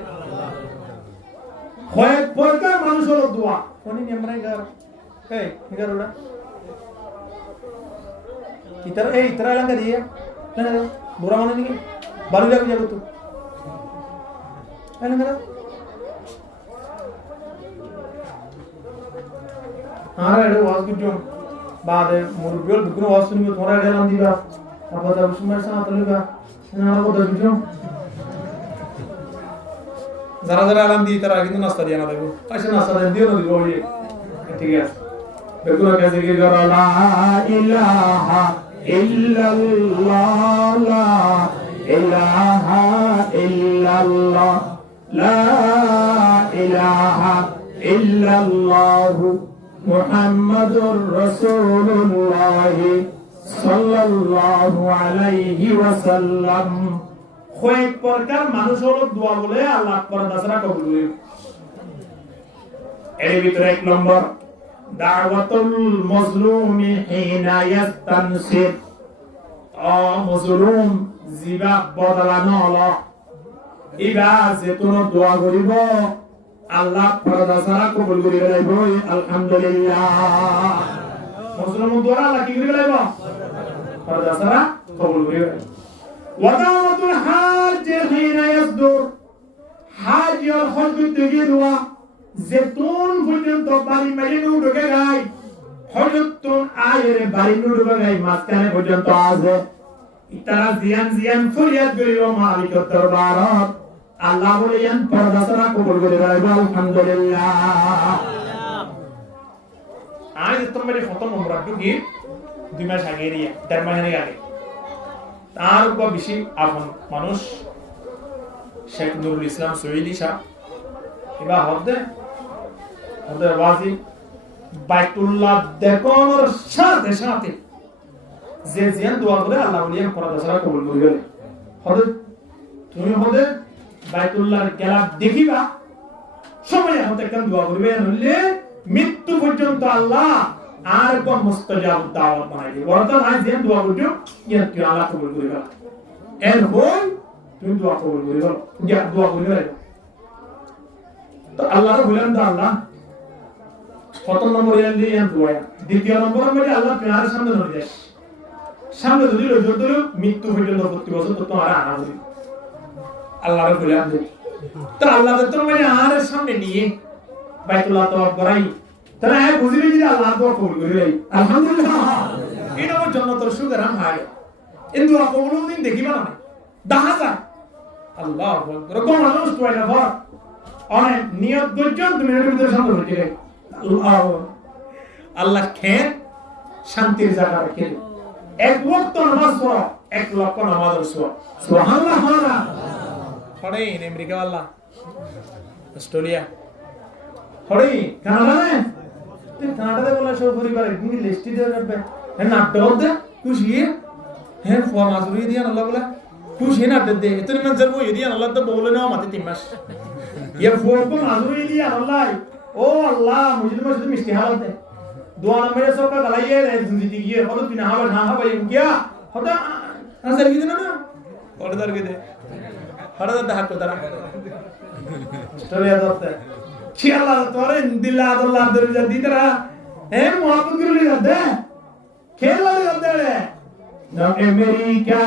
হয় প্রকার মানুষ হলো দোয়া কোনি নেমরাই ঘর এই ঘর ওড়া ইতরা এই ইতরা লাগা দিয়ে না বুড়া মানে নাকি বাড়ি যাবে তো এনে আর এটা ওয়াজ করছো বাদে মুরবিল বুকুনো ওয়াজ শুনবে তোমরা গেলাম দিবা আবার যাবে সময় সাথে লইবা না কথা বুঝছো যারা যারা আলাম দি তারা কিন্তু নাস্তা দিয়া না দেবো আচ্ছা নাস্তা দিও না দিব ওই ঠিক আছে বেকুনা কাছে কি করা লা ইলাহা ইল্লাল্লাহ লা ইলাহা ইল্লাল্লাহ লা ইলাহা ইল্লাল্লাহ মুহাম্মাদুর রাসূলুল্লাহ সাল্লাল্লাহু আলাইহি ওয়াসাল্লাম কয়েক প্রকার মানুষ হলো দোয়া বলে আল্লাহ করে দাসরা কবুল করে এর ভিতরে এক নম্বর দাওয়াতুল মাজলুমি হিনা ইয়াস্তানসির মাজলুম জিবা বদলানো হলো ইবা যেতুন দোয়া করিব আল্লাহ পরদা সারা কবুল করে লাইব আলহামদুলিল্লাহ মাজলুম দোয়া আল্লাহ কি করে লাইব পরদা সারা কবুল করে ওয়াদাওয়াতুল হাজ হিনা ইয়াসদুর হাজ আর হজ করতে গিয়ে দোয়া যেতুন পর্যন্ত বাড়ি মেরে ঢুকে গায় হযরতুন আয়ের বাড়ি নুরবাগাই মাঝখানে পর্যন্ত আছে ইতারা জিয়ান ফরিয়াদ করিল মালিকের দরবারত আল্লাহ বলেন পর্দা ছাড়া কবুল করে রাখবো আলহামদুলিল্লাহ। আজ তোমার খতম আমরা কি 2 মাস আগে নিয়ে 1.5 মাস আগে তার উপর বেশি আপন মানুষ শেখ নুরুল ইসলাম সুইদি শাহ এবার হদে ওয়াজি বাইতুল্লাহ দেখোর সাথে সাথে যে জিয়ান দোয়া করে আল্লাহ বলিয়া পর্দা ছাড়া কবুল করবে। হদে তুমি হদে বাইতুল্লাহর গেলা দেখিবা সময় হতে কেন দোয়া করবে নইলে মৃত্যু পর্যন্ত আল্লাহ আর কোন মুস্তাজাব দাওয়াত বানাই দিবে। অর্থাৎ আজ যে দোয়া করছো ইয়া কি আল্লাহ কবুল করবে এর হই তুমি দোয়া কবুল করবে ইয়া দোয়া করবে তো আল্লাহ বলেন তো আল্লাহ প্রথম নম্বরে লিয়ে দোয়া দ্বিতীয় নম্বরে আল্লাহ তোমার সামনে ধরে সামনে যদি রজত মৃত্যু পর্যন্ত প্রতি বছর তো তোমার আনা হবে আল্লাহর বলে আছে তো আল্লাহ তো মানে আর সামনে নিয়ে বাইতুল্লাহ তওয়াফ করাই তারা বুঝিবে যে আল্লাহ দোয়া কবুল করে আলহামদুলিল্লাহ। এটা আমার জান্নাতের সুগারাম হয় কিন্তু কবুল দিন দেখিবা না দেখা যায় আল্লাহু আকবার কোন মানুষ তো এটা ভর অনেক নিয়ত গজন তুমি এর ভিতরে সামনে হচ্ছে আল্লাহ আল্লাহ খেন শান্তির জায়গা রেখে এক ওয়াক্ত নামাজ পড়ো 1 লক্ষ নামাজ পড়ো সুবহানাল্লাহ সুবহানাল্লাহ। হড়ে আমেরিকা वाला অস্ট্রেলিয়া হড়ে কানাডা তে কানাডা वाला সব পরিবার একদিন লিস্ট দিয়ে রাখবে হ্যাঁ না দে খুশি হ্যাঁ ফোয়া মাজুরি দিয়া আল্লাহ বলা খুশি না দে এতনে মঞ্জর वो यदि আল্লাহ তো বলে না মাতে 3 মাস ये ফোয়া को মাজুরি দিয়া আল্লাহ ओ अल्लाह मुझे तो मिस्टी हालत है दुआ ना मेरे सब का गलाइए रे जिंदगी की और तो ना हवा ना हवा ये क्या होता नजर की ना और दर के दे हर दर हाथ को दरा स्टोरी याद आता है कि अल्लाह तोरे दिला अल्लाह दर जदी तरह है मोहब्बत कर ली दे खेल वाले दे रे ना अमेरिका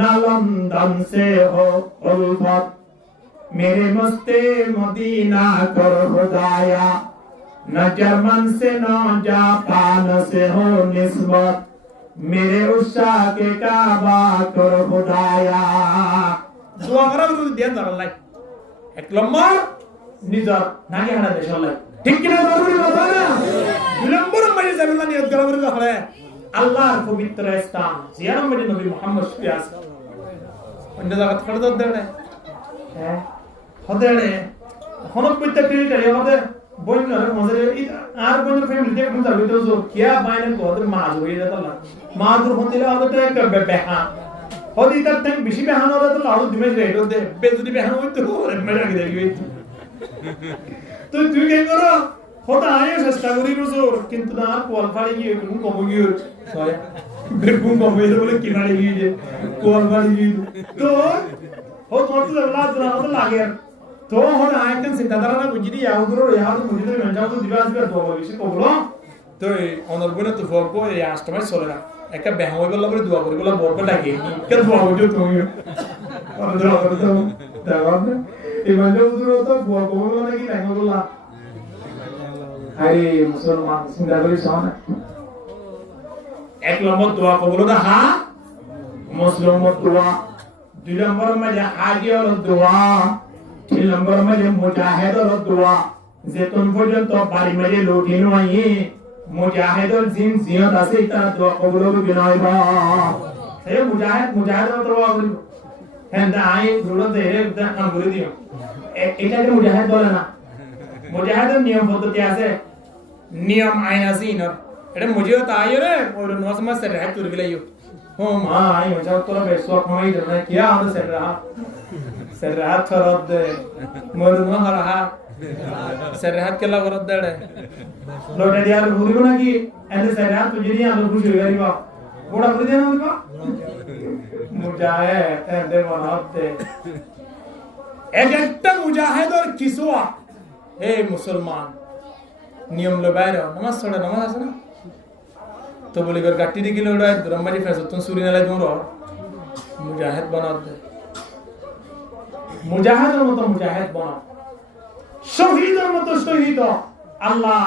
ना लंदन से हो उल्फत मेरे मस्ते मदीना कर खुदाया न जर्मन से न जापान से हो निस्बत मेरे उषा के काबा कर खुदाया दुआ करा तो ध्यान दर अल्लाह एक लम्बर निजर नागे हड़ा देश अल्लाह ठीक किना जरूरी बात ना लम्बर मजे जरूर नियत करा बरे हड़े अल्लाह पवित्र स्थान जियारत में नबी मोहम्मद प्यास अंदर जगत खड़ दे है হদেড়ে হনক পইতে টেরিটরি হদে বইনরে মজরে আর বইনর ফ্যামিলি তে কোন যাবে তো কিয়া বাইনে কোদের মাজ হই যাতলা মাদুর হতিলে হদে তে বেহা হদি তার তেন বেশি বেহান হদে তো লাউ দিমে রেড হদে বে যদি বেহান হই তো মেরা গিয়ে দিবি তো তুই কি করো হদা আয় চেষ্টা করি রুজুর কিন্তু না কোয়াল ফাড়ি গিয়ে কোন কম গিয়ে ছয় বেগুন কম হয়ে বলে কি ফাড়ি গিয়ে কোয়াল ফাড়ি গিয়ে তো ও তোমার তো আল্লাহ লাগে তো হন আইটেম চিন্তাধারা না বুঝি দিয়া উদরো ইয়াহু মুজি তো মেনজাও তো দিবা আসবে তো বেশি কবল তো অনর বনে তো ফক এই আষ্টমাই চলে না একটা বেহ হই বললা বলে দোয়া করি বললা বড় ডাকে কে দোয়া হইতো তুমি আর দোয়া করতে দাও এই মানে উদরো তো দোয়া কবল নাকি নাই বললা আরে মুসলমান চিন্তা করি সামনে এক নম্বর দোয়া কবল না হ্যাঁ মুসলমান দোয়া 2 নম্বর মধ্যে হাজির দোয়া 3 নম্বর মধ্যে মুজাহিদের দোয়া যেতন পর্যন্ত বাড়ি মেরে লুটি নয় মুজাহিদের জিন জিয়ত আছে তার দোয়া কবুল হবে না বা হে মুজাহিদের দোয়া করিব হ্যাঁ আই দুটো দেহে কাম করে দিও এটাকে মুজাহিদ বলে না মুজাহিদের নিয়ম পদ্ধতি আছে নিয়ম আইন আছে ইনর এটা মুজিও তাইও রে ওর নসমাস সে রাত তুর গলাইও हो मां आई मजा तो बेसो कमाई देना क्या हम से रात खरद दे मोर न हरहा से रात के लग रद दे लोटे दियार भूरी को ना कि ऐसे से रात तुझे नहीं आलो खुश हो गई बा बड़ा भूरी देना उनको मुजाहिद ऐसे बनाते एक একটা মুজাহিদের কিসওয়া হে মুসলমান নিয়ম লবাইরো নামাজ পড়ে নামাজ আছে না तो बोले कर गाटी दी किलो उड़ा ब्रह्मा जी फैसला तुम सूर्य नाला जोर मुजाहिद बना दे मुजाहिद और मत मुजाहिद बना शहीद और मत शहीद अल्लाह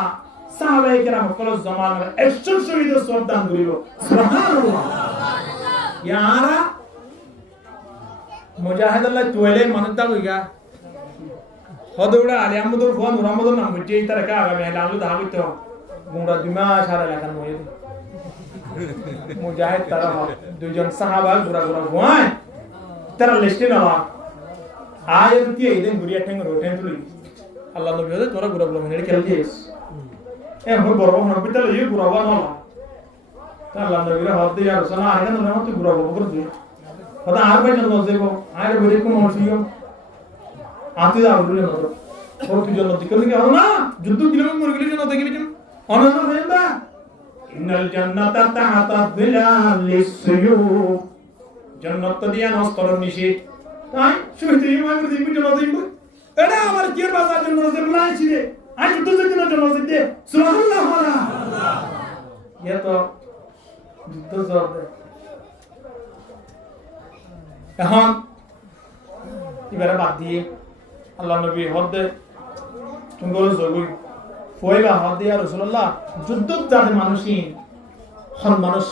সাহাবায়ে কেরাম সকল জমান 100 শহীদের শ্রদ্ধা করিব সুবহানাল্লাহ ইয়ারা মুজাহিদ আল্লাহ তোলে মানতা কইগা হদৌড়া আলী আহমদুর ফোন রহমদুর নাম হইতে এই তারা কাগা মেলা আলু দাহাবিত গুঁড়া দুমা সারা লেখান ময়ে মুজাহিদ তারা দুইজন সাহাবা গুড়া গুড়া ভয় তারা লিস্টে না আয়ের দিয়ে ইদেন গুড়িয়া ঠেঙ্গ রোটেন তুলি আল্লাহ নবী হদে তোরা গুড়া গুড়া মেনে খেল দিয়েস হই বড় হবিতা লই গুড়া বা না আল্লাহ নবী হদ দিয়া রসনা আগে না মত গুড়া বড় করে দিয়ে হদা আর ভাই জন্য দেব আয়ের বড় কোন মরছিও আতে দাও বলে না তো তুই জন্য দিকে কি হবে না যুদ্ধ দিলে মরে গেলে জন্য দেখবি তুমি অনন্য হইবা ইন্নাল জান্নাতা তাহাতা যিলালিস সুয়ুফ জান্নাত দিয়া নস্তর নিশি তাই শুইতে ইমান করে দিবি জন্য দিবি এটা আমার কির বাজার জন্য নজর লাইছি রে আই যুদ্ধ জন্য জন্য দিতে সুবহানাল্লাহ আল্লাহ ইয়া তো যুদ্ধ জব এখন এবারে বাদ দিয়ে আল্লাহ নবী হদে তুমি বলো জগুই ফয়বা হদে ইয়া রাসূলুল্লাহ যুদ্ধ যাতে মানুষই হন মানুষ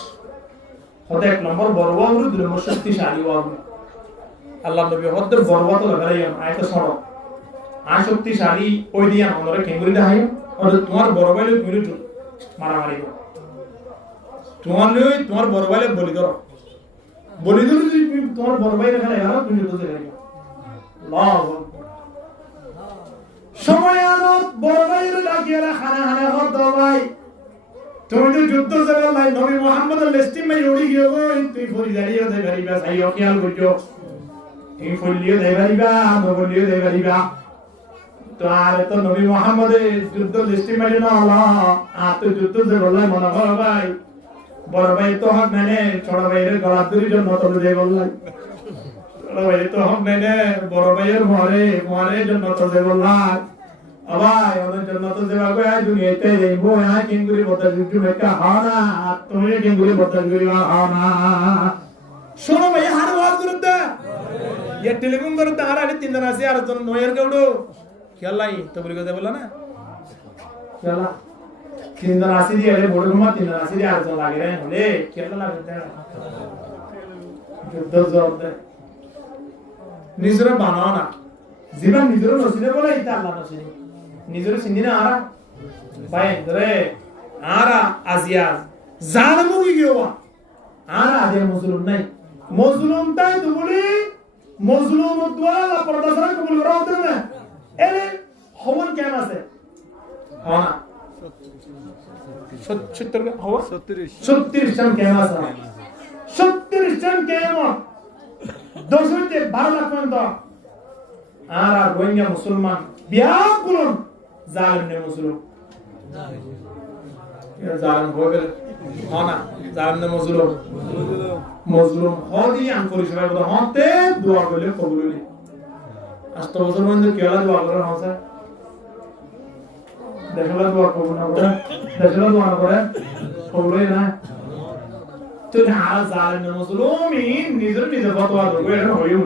হদে এক নম্বর বড় বড় দুই নম্বর শক্তিশালী হওয়া আল্লাহ নবী হদে বড় বড় লাগাই আয়তে সরো আ শক্তিশালী ওই দিয়া আমরা কেঙ্গুরি দেখাই আর তোমার বড় ভাইলে তুমি মারামারি করো তোমার বড় ভাইলে বলি করো বলি দিলে তোমার বড় ভাই দেখালে আর তুমি যুদ্ধ দেখাই আল্লাহু সময় আনত বড় ভাইয়ের ডাকিয়ে খানা খানা হত ভাই তুমি তো যুদ্ধ যাবে নাই নবী মুহাম্মদের লিস্টে মে উড়ি গিয়ে তুই ফরি দাঁড়িয়ে দে গরিবা সাইও খেয়াল করছো এই ফলিও দে গরিবা নবলিও দে গরিবা তো আর তো নবী মুহাম্মদের যুদ্ধ লিস্টে মে না আল্লাহ আর তো যুদ্ধ যাবে নাই মনে করো ভাই বড় ভাই তো হক মানে ছোট ভাইয়ের গলা ধরে জন্য তো দে বললাই ছোট ভাই তো হক মানে বড় ভাইয়ের মরে জন্য তো দে বললাই আবাই ওদের জন্য তো দেবা কই আজ দুনিয়াতে যাইবো আয় কিংগুরি বদল যুদ্ধ মেকা হানা তুমি কিংগুরি বদল করি হানা শোনো ভাই হার ওয়াজ করতে ये टेलीफोन करते आ रहा है 3 दिन से यार तो नोयर गौडो খেলাই তো বলি কথা বললা না খেলা 3 दिन আসি দিয়ে আরে বড় ঘুমা 3 दिन আসি দিয়ে আর তো লাগে রে হলে খেলা লাগতে যুদ্ধ জব্দ নিজের বানাও না জীবন নিজের নসিবে বলে এটা আল্লাহ নসিবে নিজের সিন্দিনা আরা ভাই ধরে আরা আজিয়াজ জানমু কি গিয়েবা আরা আদে মুসলিম নাই মুসলিম তাই তো বলি মুসলিম দ্বারা পরদাসরা কবুল করা হতে না এলে হবন কেন আছে হনা 70 হওয়া 36 জন কেন আছে 36 জন কেন 200 তে 12 লাখ পর্যন্ত আর রোহিঙ্গা মুসলমান বিয়াপ করুন জালেম নে মুসলিম জালেম হবে হনা জালেম নে মুসলিম হদি আন পরিষেবা কথা হতে দোয়া করলে কবুল হইলে আস্ত বছর মধ্যে কেলা দোয়া করে হসে দেখলা দোয়া কবুল না করে দেখলা দোয়া না করে কবুল হয় না তো না জালেম নে মুসলিম নিজের ফতোয়া দেবে এটা হইও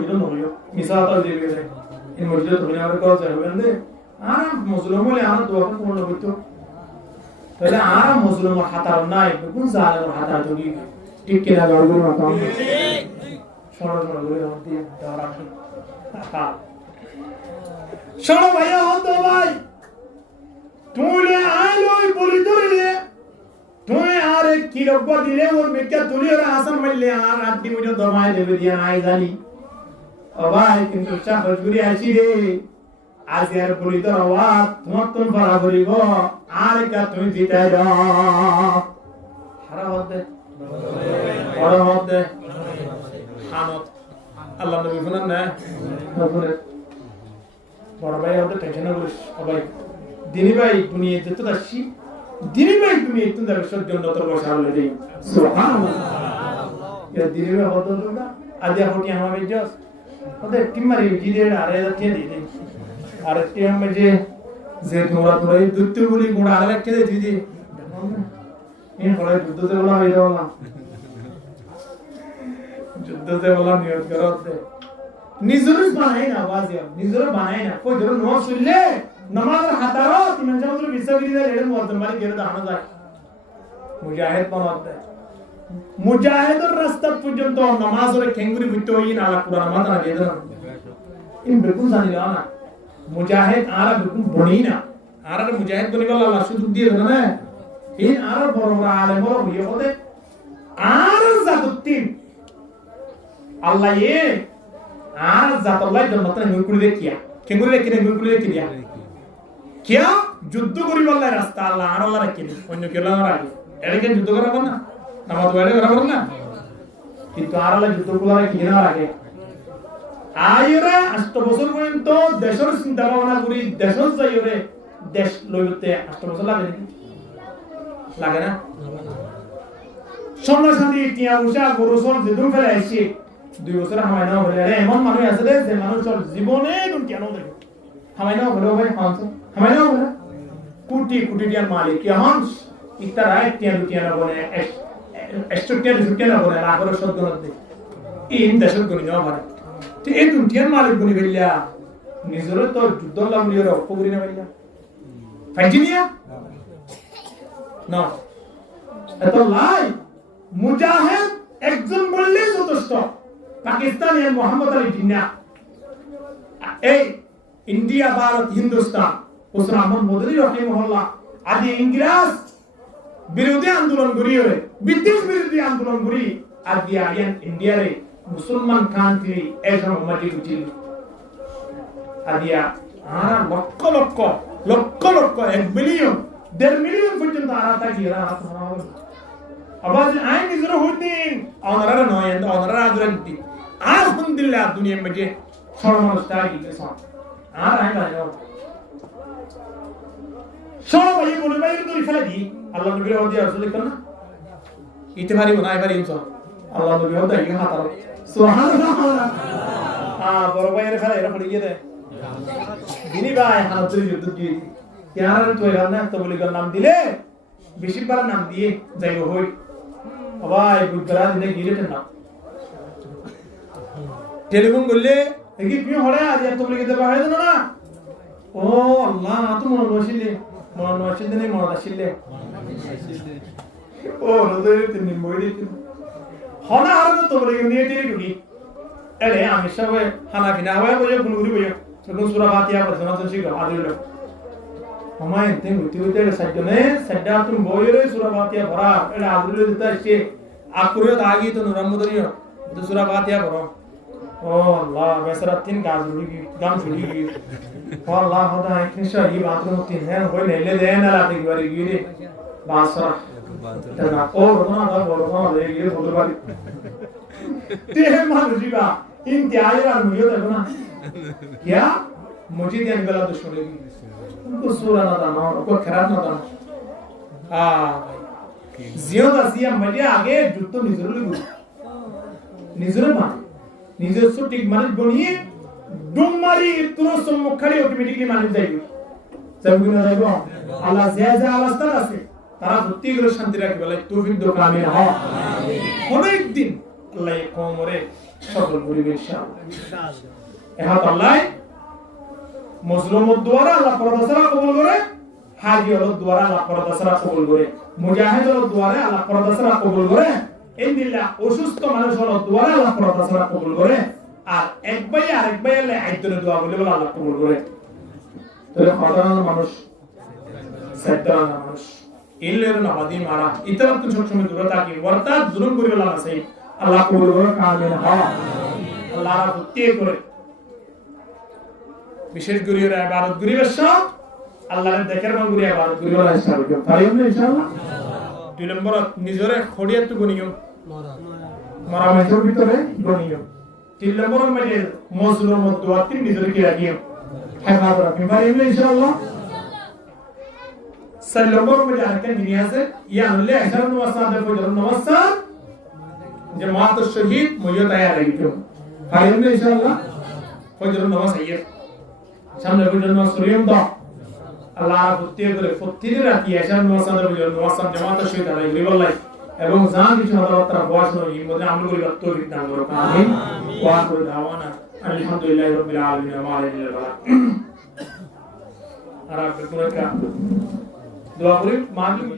মিসাল দিবে যায় in mujhe to bina ko se bende ara muslimu le ara dua ko no bito tale ara muslimu hatar nai kun zalim hatar to gi ঠিক কিনা গড়গুলো না কাম শোনো গড়গুলো দিয়ে দাঁড়া হ্যাঁ শোনো ভাইয়া হতো ভাই তুলে আলোই বলি ধরলে তুই আর কি রব্ব দিলে ওর মেকা তুলি আর হাসান মাইলে আর আদি মুজো দমাই দেবে দিয়া নাই জানি ও ভাই কিন্তু চাকর ঘুরে আসি রে আজ আর বলি তো আওয়াজ তোমার তুমি বরাবরি গো আর কা তুমি জিতাই দাও হারা হতে বড় হতে খানত আল্লাহ নবী শুনেন না বড় ভাই হতে টেনশন করিস ভাই দিনী ভাই দুনিয়া যেতে আসি দিনী ভাই দুনিয়া তুমি দর্শক জন্য তোর বসা হলে দেই সুবহানাল্লাহ এ দিনী ভাই হতে না আদি হটি আমার জস ওদের টিমারি জিদে আরে দিয়ে দিই আর টিম যে তোরা এই দুত্তি গুলি গোড়া আরে কে দিদি in পরে যুদ্ধতে বলা হয়ে যাওয়া না যুদ্ধতে বলা নিয়ত করতে নিজের বানাই না আওয়াজ নিজের বানাই না কই ধরো নো শুনলে নামাজের হাতারো তিন জামাতের বিচার গিরিদা এর মুয়াজ্জিন মালিক এর দাহানো যায় মুজাহিদ বানাত দেয় মুজাহিদের রাস্তা পর্যন্ত নামাজের খেঙ্গুরি ভিতর হই না আলা কুরআন মাতা দিয়ে দেন ইন বিলকুল জানি না মুজাহিদ আর বিলকুল বনি না আর মুজাহিদ বনি বলা আল্লাহ সুযোগ দিয়ে দেন না ইন আর বড় বড় আলেম বড় হইয়ে বলে আর জাতুদ্দিন আল্লাহ এ আর জাতুল্লাহ জন্নত নুরকুলি দেখিয়া খেঙ্গুরি দেখিয়া নুরকুলি দেখিয়া কিয়া যুদ্ধ করিব আল্লাহ রাস্তা আল্লাহ আর আল্লাহ রাখেনি অন্য কেউ না রাখে এটাকে যুদ্ধ করাবো না নামাজ পড়ে করাবো না কিন্তু আর আল্লাহ যুদ্ধ করার কি না রাখে আইরা 8 বছর পর্যন্ত দেশের চিন্তা ভাবনা করি দেশের যাইরে দেশ লইতে 8 বছর লাগে লাগে না সন্ধ্যা শান্তি টিয়া উষা গরুসল যেদুন ফেলে আসছে 2 বছর হামাই না হলে এমন মানুষ আছে যে মানুষের জীবনে দুন কেন দেখে হামাই না হলো ভাই হামাই না হলো কোটি কোটি টিয়ার মালিক কেমন ইতা রাইট টিয়া টিয়া না বলে এক্সট্রা না বলে লাগর শব্দ নতে ইন দেশের গুনি না পারে তো এই দুন টিয়ার মালিক গুনি গেলিয়া নিজের তো যুদ্ধ লাগলিও অপগুরি না গেলিয়া ফাইজিনিয়া না এত লাই মুজাহিদ একজন বললে যথেষ্ট পাকিস্তান এর মোহাম্মদ আলী জিন্না এই ইন্ডিয়া ভারত হিন্দুস্তান ওসমান আহমদ মদনী রাহিমাহুল্লাহ আদি ইংরেজ বিরোধী আন্দোলন করিয়ে ব্রিটিশ বিরোধী আন্দোলন করি আদি আইয়ান ইন্ডিয়ারে মুসলমান কান্ট্রি এজন উম্মতি উঠিল আদিয়া আর লক্ষ লক্ষ লক্ষ লক্ষ 1 মিলিয়ন 1.5 মিলিয়ন পর্যন্ত আরাতা গিরা আবার আই নিজের হইতেন অনারা নয় অনারা আদরন্তি আলহামদুলিল্লাহ দুনিয়া মধ্যে সর্বমস্তা গিয়েছে আর আই না সবাই বলে বাইরে দূরে ফেলে দি আল্লাহ নবীর ওদি রাসূল কেন ইতে ভারি বানাই ভারি ইনসা আল্লাহ নবী ওদা কি হাতার সুবহানাল্লাহ বড় বাইরে ফেলে এরা পড়ে গিয়ে দিনি ভাই হাতুরি যুদ্ধ দিয়ে ইয়ার তো না তো বলি নাম দিলে বেশিরভাগ নাম দিয়ে যাইব হই ভাই বুঝরা দিনে গিয়ে না টেলিফোন করলে কি তুমি হরে আজ এত বলি দিতে পারে না ও আল্লাহ তো মন বসিলে নেই মন আসিলে ও নদরে তিনি মইরি হনা আর তো বলি নিয়ে টেলি ঢুকি এলে আমি সব হানা বিনা হয়ে বলে গুনগুরি বইও তখন সূরা ফাতিহা পড়ছ না তো শিখো আদিল আমায় তে মুতিউতে সাজনে সাডা তুমি বইরে সূরা ফাতিহা পড়া এটা আদিল দিতে আসছে আকুরিয়ত আগি তো রমদরিও তো সূরা ফাতিহা পড়ো ও আল্লাহ বেসরা তিন গাজ রুগি গাম ছুটি ও আল্লাহ খোদা ইনশা এই বাথরুম তিন হ্যাঁ হই নেলে দেন না লাতে গরি গিরে বাসরা না ও রোনা দা বড় রে গিরে বড় বাড়ি তে মানুষিবা ইন্তিয়াজ আর মুইও দেখো না क्या मुझे ध्यान गला तो छोड़ेगी उनको सूरा ना था ना उनको खराब ना था जियोदा सिया मजे आगे जुत्तो निजरुली गुड निजरुल मान निजर सुटिक मानित बनिए डुम्मारी इतनो सम्मुखड़ी ऑटोमेटिकली मानित जाएगी सब गुना जाएगा अल्लाह ज़्यादा अवस्था আছে তারা সত্যিই শান্তি রাখবে বলে তৌফিক দো কামিল হয় অনেক দিন আল্লাহ কোমরে সফল করিবে ইনশাআল্লাহ এহাত আল্লাহ মজলুমত দ্বারা আল্লাহ পরদাসরা কবুল করে হাজির দ্বারা আল্লাহ পরদাসরা কবুল করে মুজাহিদের দ্বারা আল্লাহ পরদাসরা কবুল করে ইনদিল্লাহ অসুস্থ মানুষের দ্বারা আল্লাহ পরদাসরা কবুল করে আর এক ভাই আরেক ভাই আল্লাহ আইতনে দোয়া বলে আল্লাহ কবুল করে তাহলে সাধারণ মানুষ সাধারণ মানুষ ইল্লের নামাজি মারা ইতরাত সব সময় দূরে থাকি ওয়ারতাদ জুলুম করে আল্লাহ সেই আল্লাহ কবুল করে কামিল হয় আল্লাহ প্রত্যেক করে বিশেষ গুরির ইবাদত গুরির সব আল্লাহর দেখের মান গুরি ইবাদত গুরি ওলা হিসাব করব পারিম না ইনশাআল্লাহ দুই নম্বর নিজরে খড়িয়াত গনিয়ম মরা মেজর ভিতরে গনিয়ম তিন নম্বর মানে মজলুমত দোয়াত নিজরে কি রাখিও হেফাজত রাখি পারিম না ইনশাআল্লাহ চার নম্বর মানে আরেকটা জিনিস আছে ইয়া হলে ইহরাম ওয়াসাদের ফজর নামাজ জামাত শহীদ মইয়া তৈয়ার রাখিও পারিম না ইনশাআল্লাহ ফজর নামাজ আইয়ে সামনে ফজর নামাজ সরিয়ম দাও আল্লাহ প্রত্যেক করে প্রত্যেক রাতে ইশার নামাজের ফজর নামাজ জামাত শহীদ আলাই গরিবাল্লাহ এবং জান কিছু আল্লাহ তাআলা ওয়াজ নয় মধ্যে আমল করি তৌফিক দান করুন আমিন ওয়া আখিরু দাওয়ানা আলহামদুলিল্লাহি রাব্বিল আলামিন ওয়া আলাইহি ওয়া সাল্লাম আরা দোয়া করি মাহফিল